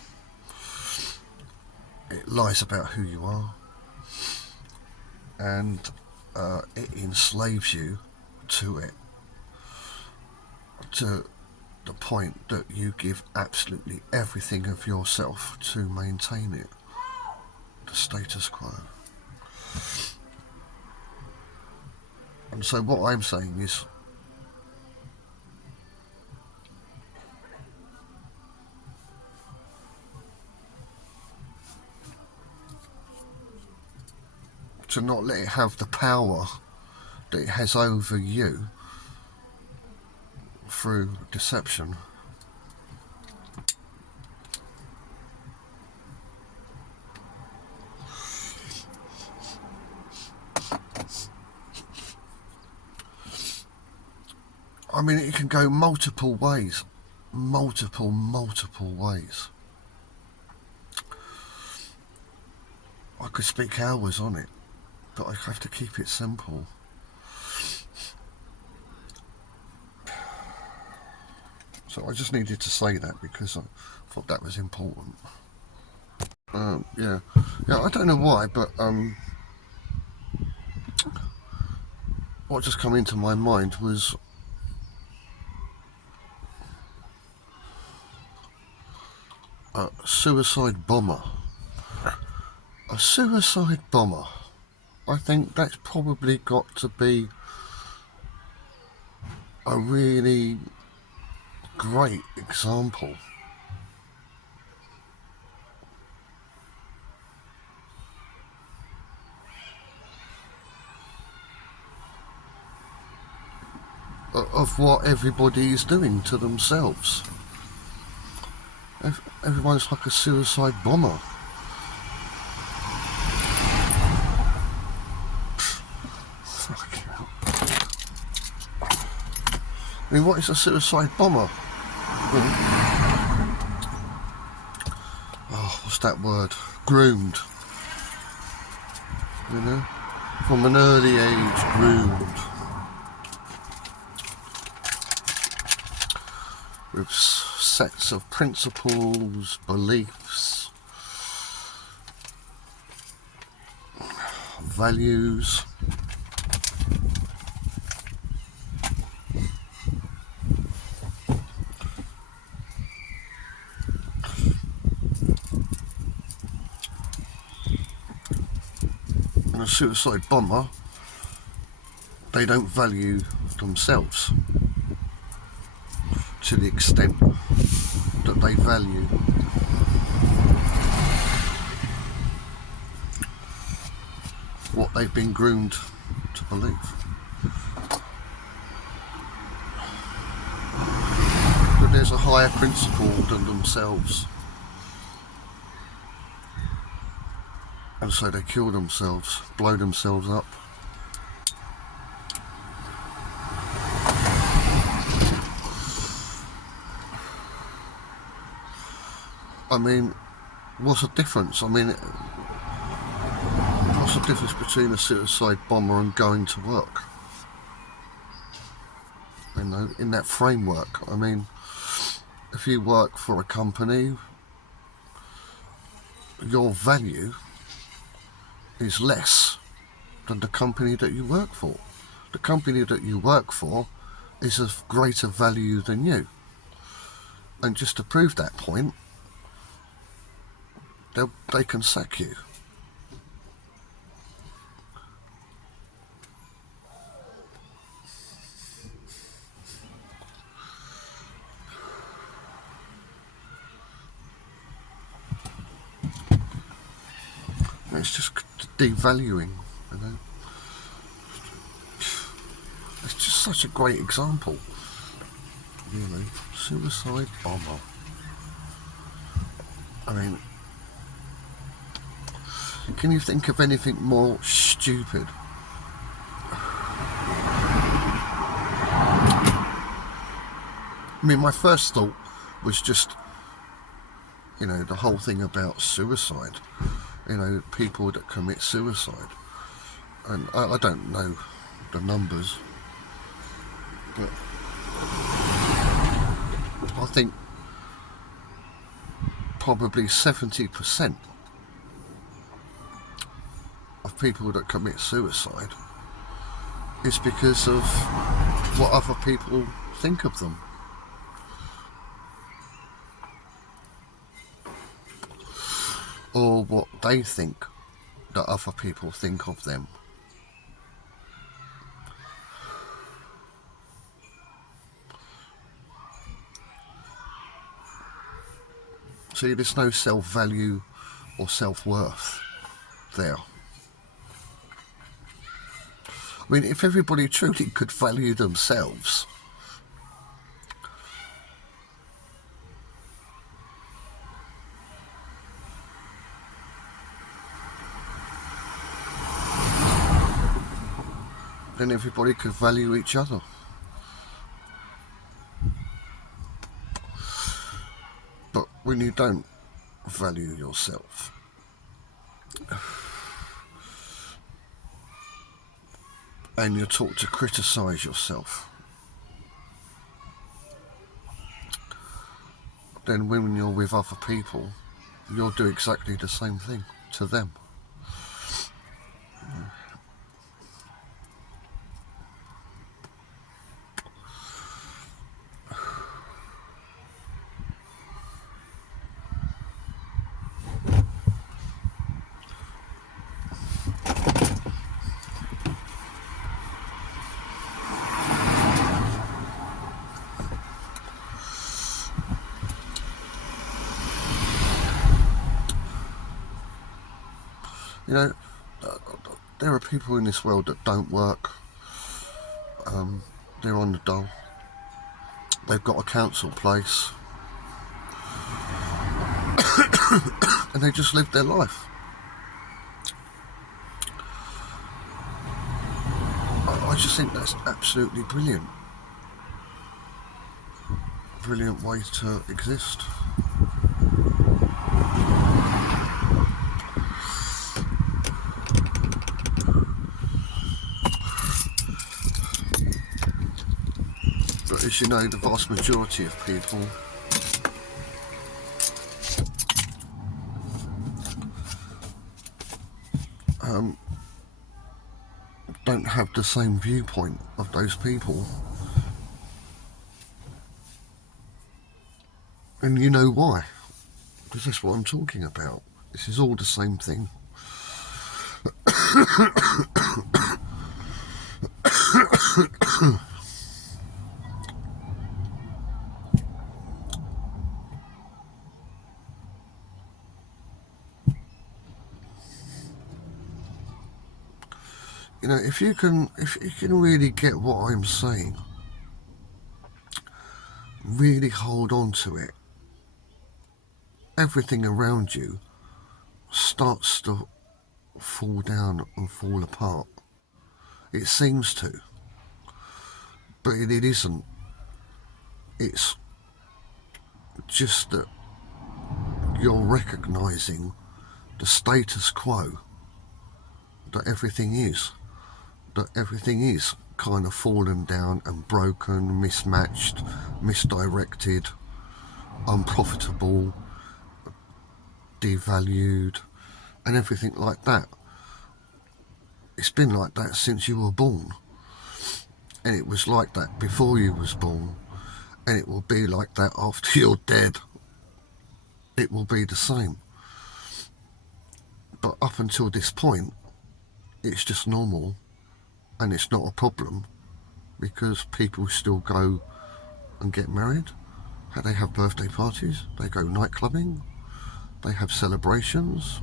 It lies about who you are. And it enslaves you to it, to the point that you give absolutely everything of yourself to maintain it, the status quo. And so what I'm saying is, to not let it have the power that it has over you through deception. I mean, it can go multiple ways. Multiple ways. I could speak hours on it, but I have to keep it simple. So I just needed to say that because I thought that was important. Yeah, I don't know why, but what just come into my mind was a suicide bomber. A suicide bomber. I think that's probably got to be a really great example of what everybody is doing to themselves. Everyone's like a suicide bomber. I mean, what is a suicide bomber? Oh, what's that word? Groomed. You know? From an early age, groomed. With sets of principles, beliefs, values. And a suicide bomber, they don't value themselves to the extent that they value what they've been groomed to believe. That there's a higher principle than themselves. And so they kill themselves, blow themselves up. I mean, what's the difference? I mean, what's the difference between a suicide bomber and going to work? You know, in that framework. I mean, if you work for a company, your value is less than the company that you work for. The company that you work for is of greater value than you. And just to prove that point, they can sack you. It's just devaluing, you know. It's just such a great example, really. Suicide bomber. I mean, can you think of anything more stupid? I mean, my first thought was just, you know, the whole thing about suicide. You know, people that commit suicide. And I don't know the numbers, but I think probably 70% of people that commit suicide is because of what other people think of them. Or what they think that other people think of them. See, there's no self-value or self-worth there. I mean, if everybody truly could value themselves, then everybody could value each other. But when you don't value yourself, and you're taught to criticise yourself, then when you're with other people, you'll do exactly the same thing to them. You know, there are people in this world that don't work. They're on the dole. They've got a council place. And they just live their life. I just think that's absolutely brilliant. Brilliant way to exist. But as you know, the vast majority of people don't have the same viewpoint of those people. And you know why? Because that's what I'm talking about. This is all the same thing. You know, if you can really get what I'm saying, really hold on to it, everything around you starts to fall down and fall apart. It seems to, but it isn't. It's just that you're recognising the status quo, that everything is kind of fallen down and broken, mismatched, misdirected, unprofitable, devalued, and everything like that. It's been like that since you were born, and it was like that before you was born, and it will be like that after you're dead. It will be the same. But up until this point, it's just normal, and it's not a problem, because people still go and get married. They have birthday parties, they go night clubbing, they have celebrations,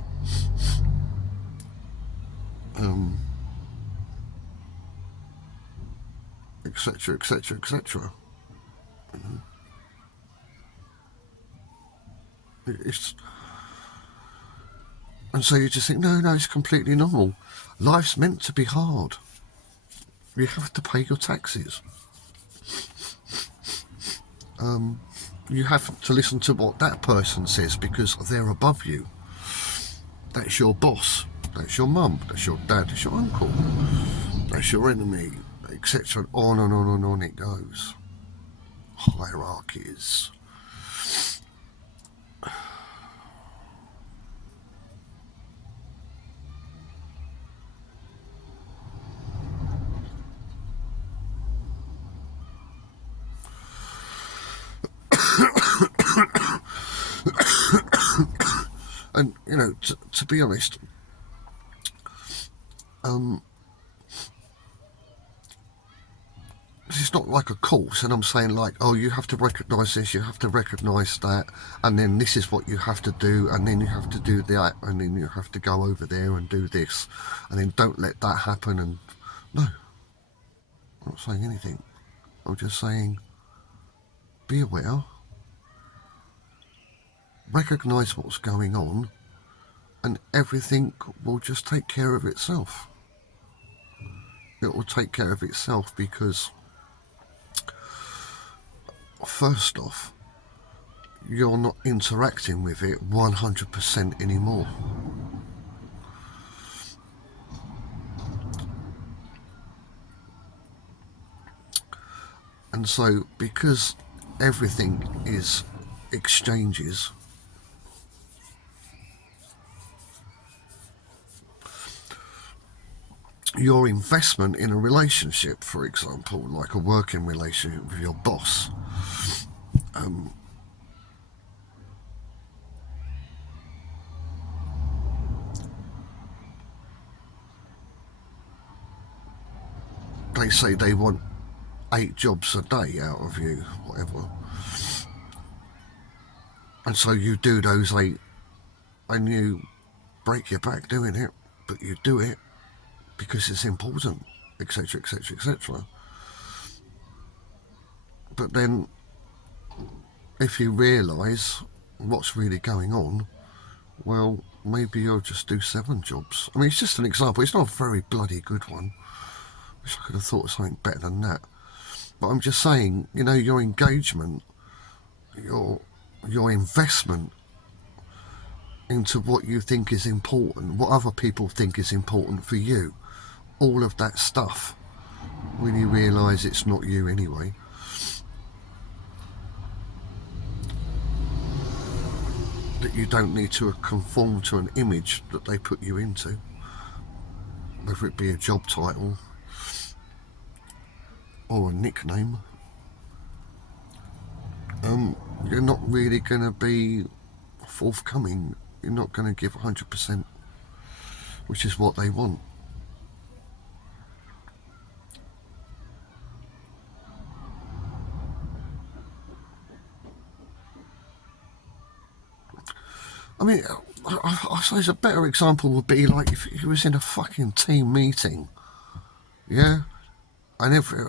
etc, etc, etc. And so you just think, no, it's completely normal. Life's meant to be hard. You have to pay your taxes. You have to listen to what that person says because they're above you. That's your boss. That's your mum. That's your dad. That's your uncle. That's your enemy, etc. On and on and on it goes. Hierarchies. And, you know, to be honest, this is not like a course, and I'm saying like, oh, you have to recognise this, you have to recognise that, and then this is what you have to do, and then you have to do that, and then you have to go over there and do this, and then don't let that happen. And no, I'm not saying anything. I'm just saying, be aware, recognise what's going on, and everything will just take care of itself. It will take care of itself because, first off, you're not interacting with it 100% anymore. And so, because everything is exchanges, your investment in a relationship, for example, like a working relationship with your boss, they say they want 8 jobs a day out of you, whatever. And so you do those 8 and you break your back doing it, but you do it because it's important, etc., etc., etc. But then, if you realise what's really going on, well, maybe you'll just do 7 jobs. I mean, it's just an example. It's not a very bloody good one. Wish I could have thought of something better than that. But I'm just saying, you know, your engagement, your investment into what you think is important, what other people think is important for you, all of that stuff, when you realise it's not you anyway, that you don't need to conform to an image that they put you into, whether it be a job title or a nickname, you're not really going to be forthcoming. You're not going to give 100%, which is what they want. I mean, I suppose a better example would be like if you was in a fucking team meeting, yeah, and every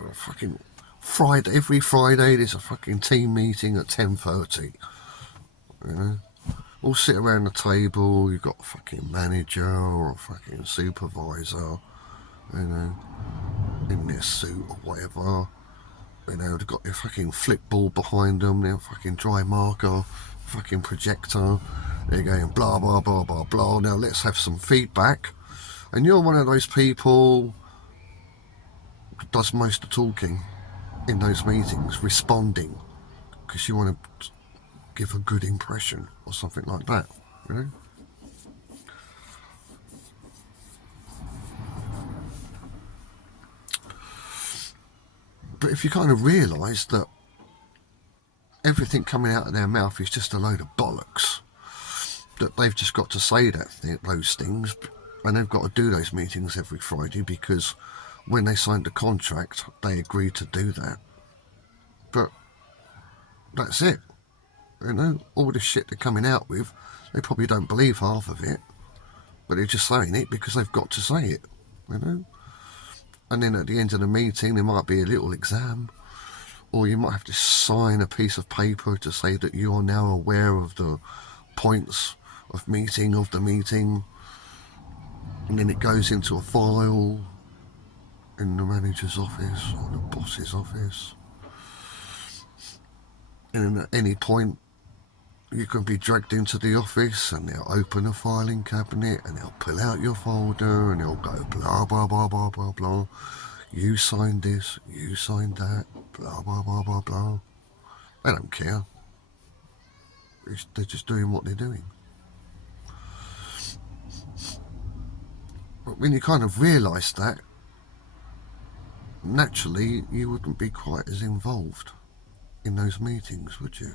Friday there's a fucking team meeting at 10:30. You know, all sit around the table. You've got a fucking manager or a fucking supervisor, you know, in their suit or whatever. You know, they've got their fucking flipboard behind them, their fucking dry marker, fucking projector. They're going blah blah blah blah blah. Now let's have some feedback. And you're one of those people that does most of the talking in those meetings, responding, because you want to give a good impression or something like that, you know? But if you kind of realise that everything coming out of their mouth is just a load of bollocks, that they've just got to say those things, and they've got to do those meetings every Friday because when they signed the contract, they agreed to do that. But that's it. You know, all the shit they're coming out with, they probably don't believe half of it, but they're just saying it because they've got to say it, you know? And then at the end of the meeting, there might be a little exam, or you might have to sign a piece of paper to say that you are now aware of the points of the meeting, and then it goes into a file in the manager's office or the boss's office. And then at any point, you can be dragged into the office and they'll open a filing cabinet and they'll pull out your folder and they'll go blah, blah, blah, blah, blah, blah. You signed this, you signed that, blah, blah, blah, blah, blah. They don't care. They're just doing what they're doing. But when you kind of realise that, naturally you wouldn't be quite as involved in those meetings, would you?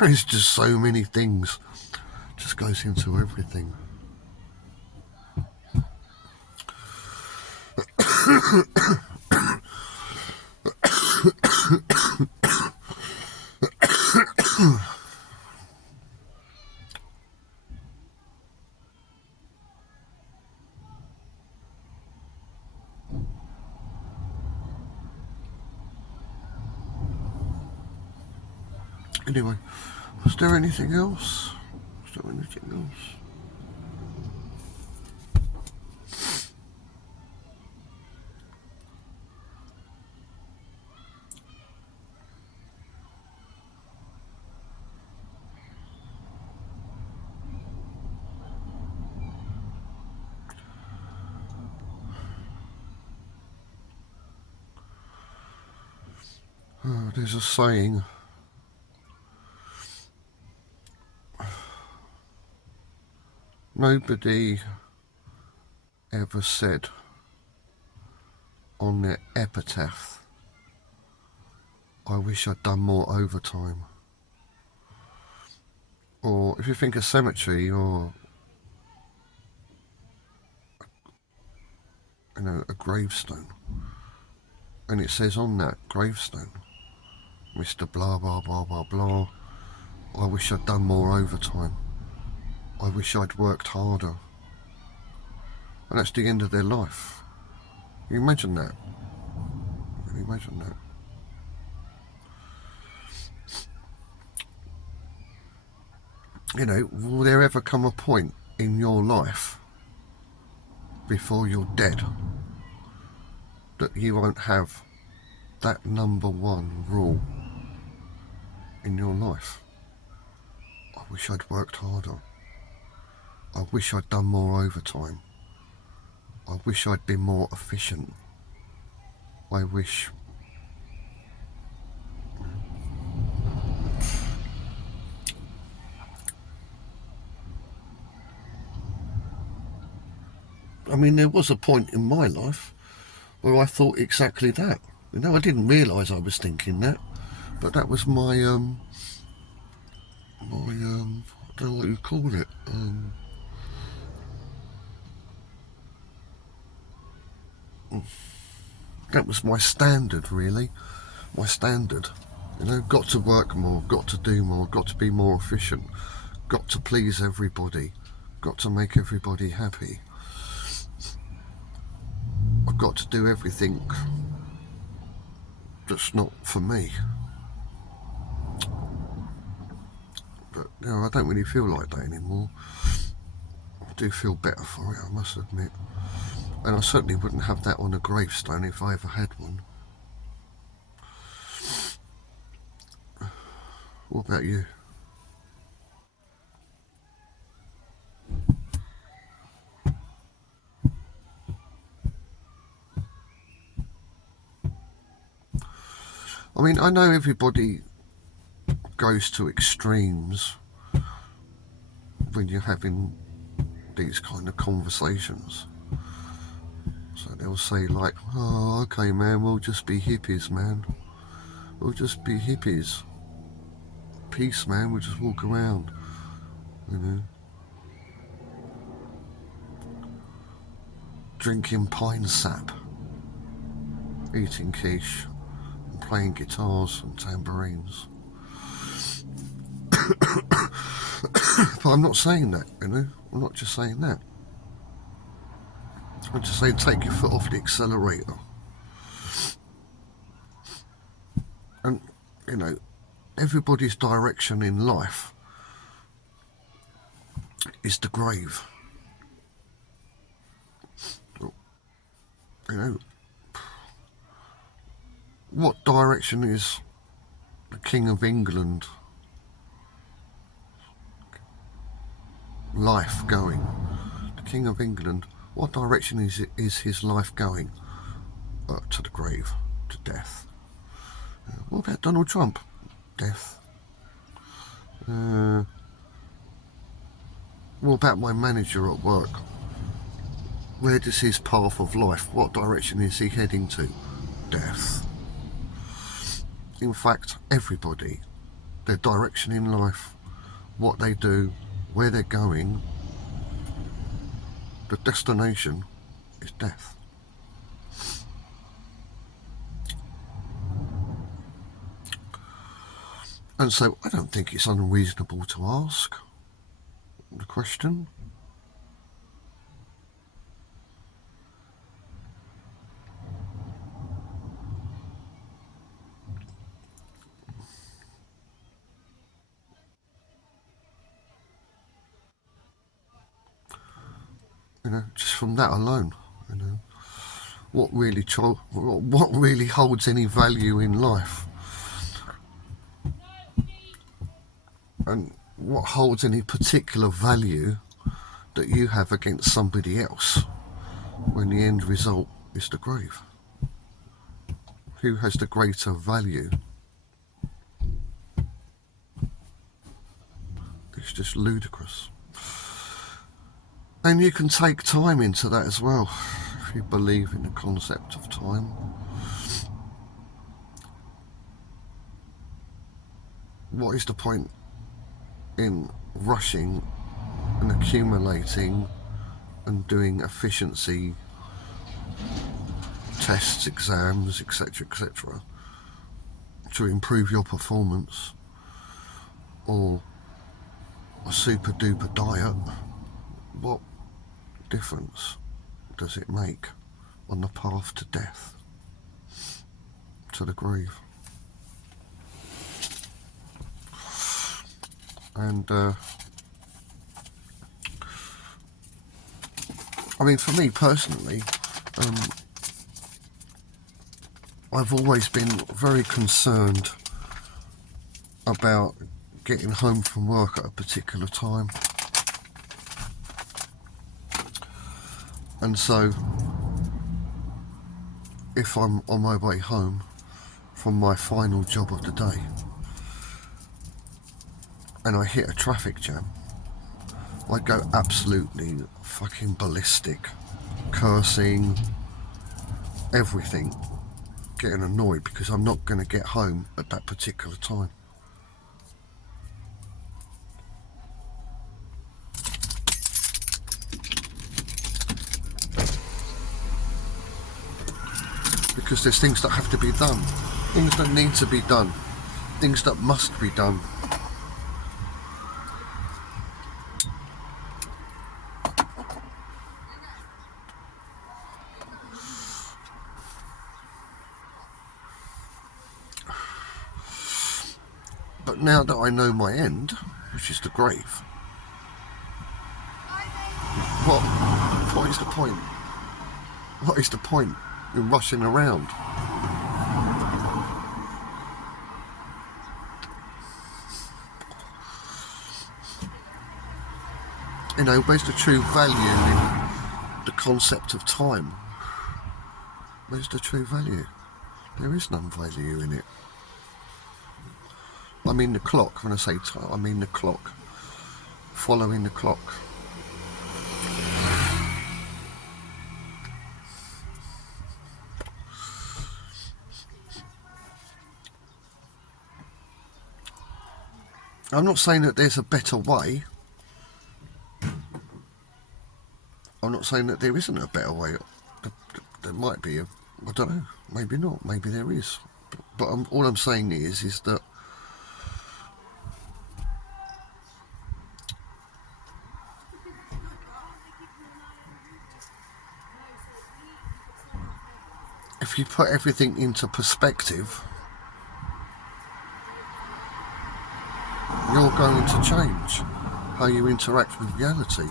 There's just so many things. Just goes into everything. Anyway, was there anything else? Was there anything else? There's a saying, nobody ever said on their epitaph, I wish I'd done more overtime. Or if you think of cemetery, or a gravestone, and it says on that gravestone, Mr. blah blah blah blah blah, I wish I'd done more overtime. I wish I'd worked harder. And that's the end of their life. Can you imagine that? Can you imagine that? Will there ever come a point in your life before you're dead that you won't have that number one rule in your life? I wish I'd worked harder. I wish I'd done more overtime. I wish I'd been more efficient. I wish... I mean, there was a point in my life where I thought exactly that. I didn't realise I was thinking that, but that was my, I don't know what you call it, that was my standard, really. My standard. Got to work more, got to do more, got to be more efficient, got to please everybody, got to make everybody happy. I've got to do everything that's not for me. But I don't really feel like that anymore. I do feel better for it, I must admit. And I certainly wouldn't have that on a gravestone if I ever had one. What about you? I mean, I know everybody goes to extremes when you're having these kind of conversations. So they'll say like, oh, okay man, we'll just be hippies, man. We'll just be hippies. Peace, man, we'll just walk around, drinking pine sap, eating quiche, and playing guitars and tambourines. But I'm not saying that, I'm not just saying that. I'm just saying take your foot off the accelerator. And, everybody's direction in life is the grave. What direction is the King of England life going? The King of England, what direction is his life going? To the grave, to death. What about Donald Trump? Death. What about my manager at work? Where does his path of life, what direction is he heading to? Death. In fact, everybody, their direction in life, what they do, where they're going, the destination is death. And so I don't think it's unreasonable to ask the question. Just from that alone, what really holds any value in life, and what holds any particular value that you have against somebody else when the end result is the grave? Who has the greater value It's just ludicrous. And you can take time into that as well, if you believe in the concept of time. What is the point in rushing and accumulating and doing efficiency tests, exams, etc., etc., to improve your performance, or a super duper diet? What difference does it make on the path to death, to the grave? And I mean, for me personally, I've always been very concerned about getting home from work at a particular time. And so, if I'm on my way home from my final job of the day and I hit a traffic jam, I go absolutely fucking ballistic, cursing, everything, getting annoyed because I'm not going to get home at that particular time. Because there's things that have to be done, things that need to be done, things that must be done. But now that I know my end, which is the grave, what is the point? What is the point in rushing around? You know, where's the true value in the concept of time? Where's the true value? There is no value in it. I mean the clock. When I say time, I mean the clock. Following the clock. I'm not saying that there's a better way. I'm not saying that there isn't a better way. There might be. I don't know. Maybe not. Maybe there is. But all I'm saying is that if you put everything into perspective, you're going to change how you interact with reality.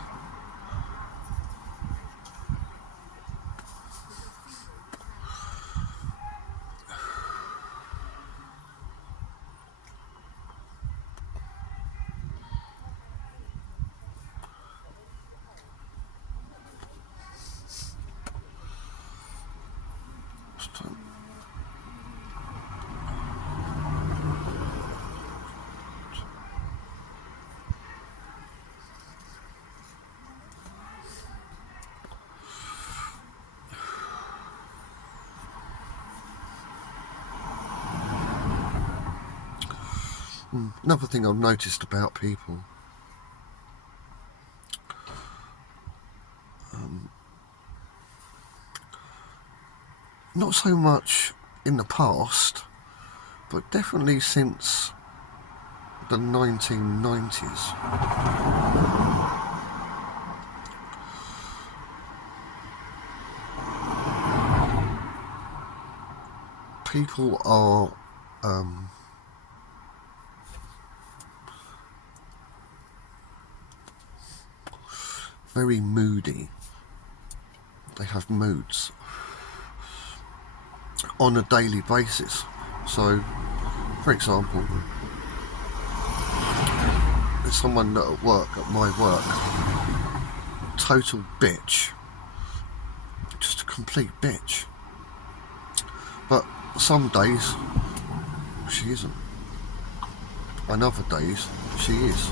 Another thing I've noticed about people, not so much in the past, but definitely since the 1990s, people are very moody. They have moods on a daily basis. So, for example, there's someone that at my work, total bitch, just a complete bitch. But some days she isn't, and other days she is.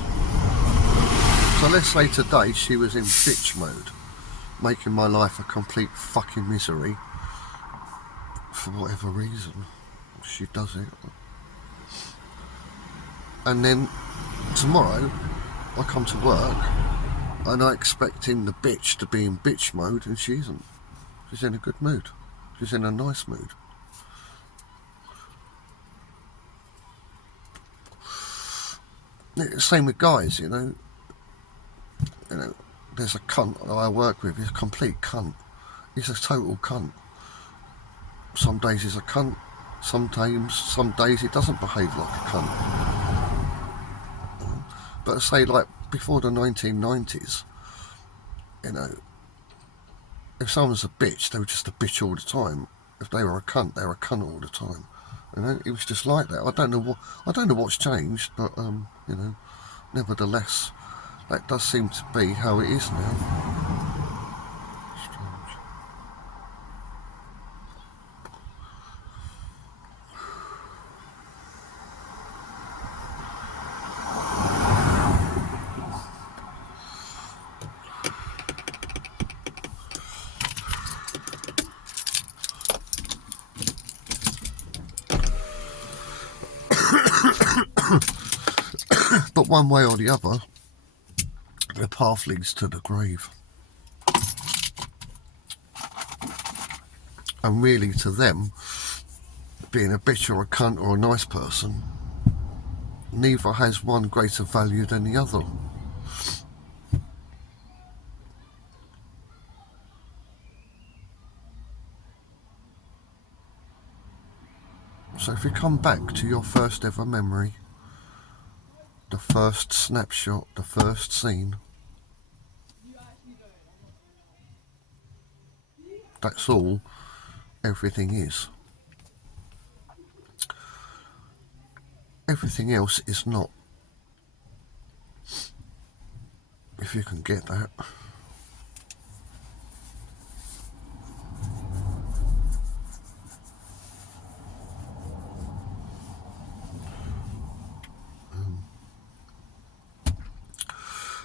So let's say today she was in bitch mode, making my life a complete fucking misery for whatever reason. She does it. And then tomorrow I come to work and I expecting the bitch to be in bitch mode, and she isn't. She's in a good mood. She's in a nice mood. Same with guys, you know, there's a cunt that I work with, he's a complete cunt. He's a total cunt. Some days he's a cunt, some days he doesn't behave like a cunt. But say like before the 1990s, you know, if someone's a bitch, they were just a bitch all the time. If they were a cunt, they were a cunt all the time. You know, it was just like that. I don't know what's changed, but you know, nevertheless, that does seem to be how it is now. Strange. But one way or the other, the path leads to the grave. And really to them, being a bitch or a cunt or a nice person, neither has one greater value than the other. So if you come back to your first ever memory, the first snapshot, the first scene, that's all everything is. Everything else is not. If you can get that.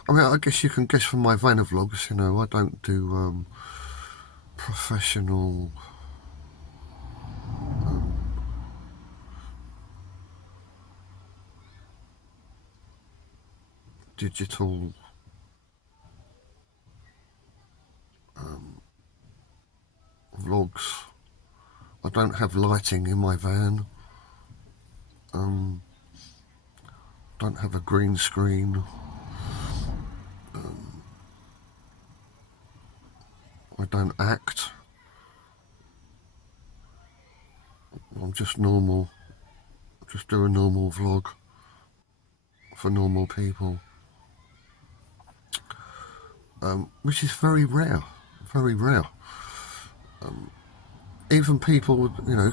I mean, I guess you can guess from my Vanavlogs, you know, I don't do professional digital vlogs. I don't have lighting in my van. Don't have a green screen. I don't act. I'm just normal. Just do a normal vlog for normal people. Which is very rare. Very rare. Even people, you know,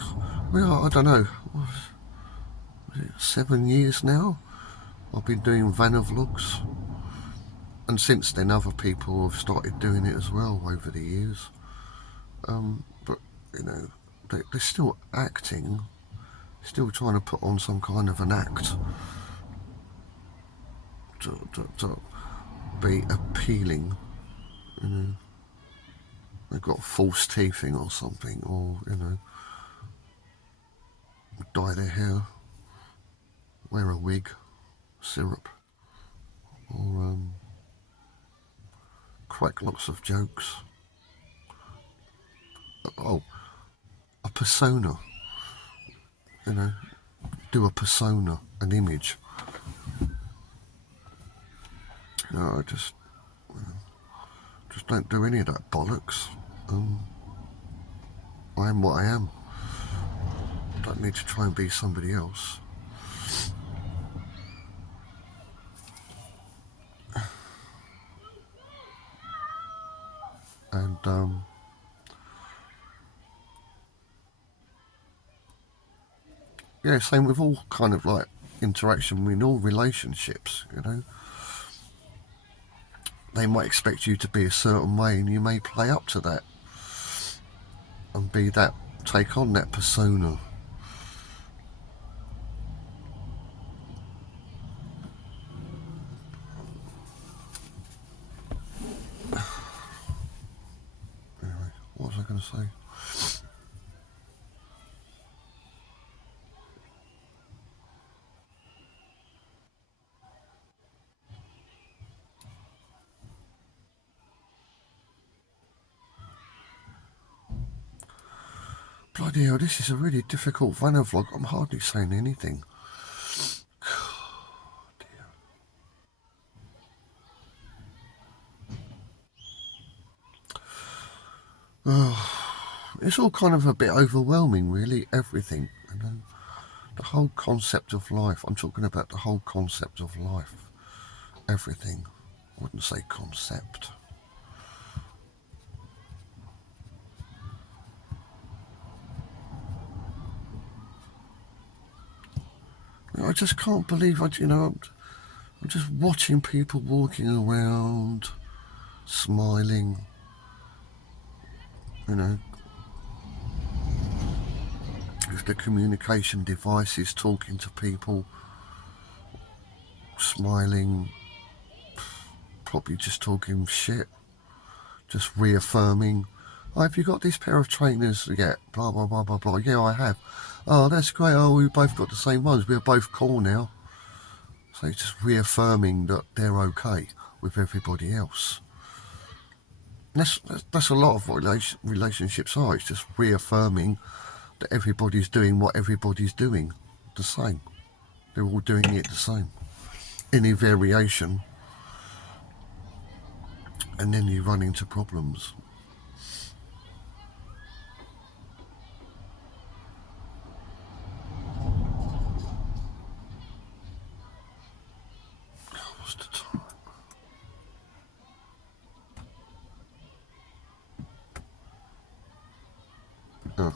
well, I don't know, 7 years now I've been doing Vanavlogs, and since then other people have started doing it as well over the years. But you know, they're still acting, still trying to put on some kind of an act to be appealing. You know, they've got false teething or something, or you know, dye their hair, wear a wig, syrup, or crack lots of jokes. Oh, a persona, you know, do a persona, an image. You know, I just don't do any of that bollocks. I am what I am. Don't need to try and be somebody else. And yeah, same with all kind of like interaction in all relationships, you know. They might expect you to be a certain way, and you may play up to that and be that, take on that persona. say. Bloody hell, this is a really difficult Vanavlog. I'm hardly saying anything. It's all kind of a bit overwhelming, really, everything. You know? The whole concept of life. I'm talking about the whole concept of life. Everything. I wouldn't say concept. I just can't believe, I'm just watching people walking around, smiling, with the communication devices, talking to people, smiling, probably just talking shit, just reaffirming. Oh, have you got this pair of trainers yet? Blah, blah, blah, blah, blah. Yeah, I have. Oh, that's great. Oh, we both got the same ones. We're both cool now. So just reaffirming that they're okay with everybody else. That's a lot of what relationships are. It's just reaffirming that everybody's doing what everybody's doing. The same. They're all doing it the same. Any variation, and then you run into problems. What's the time? Oh.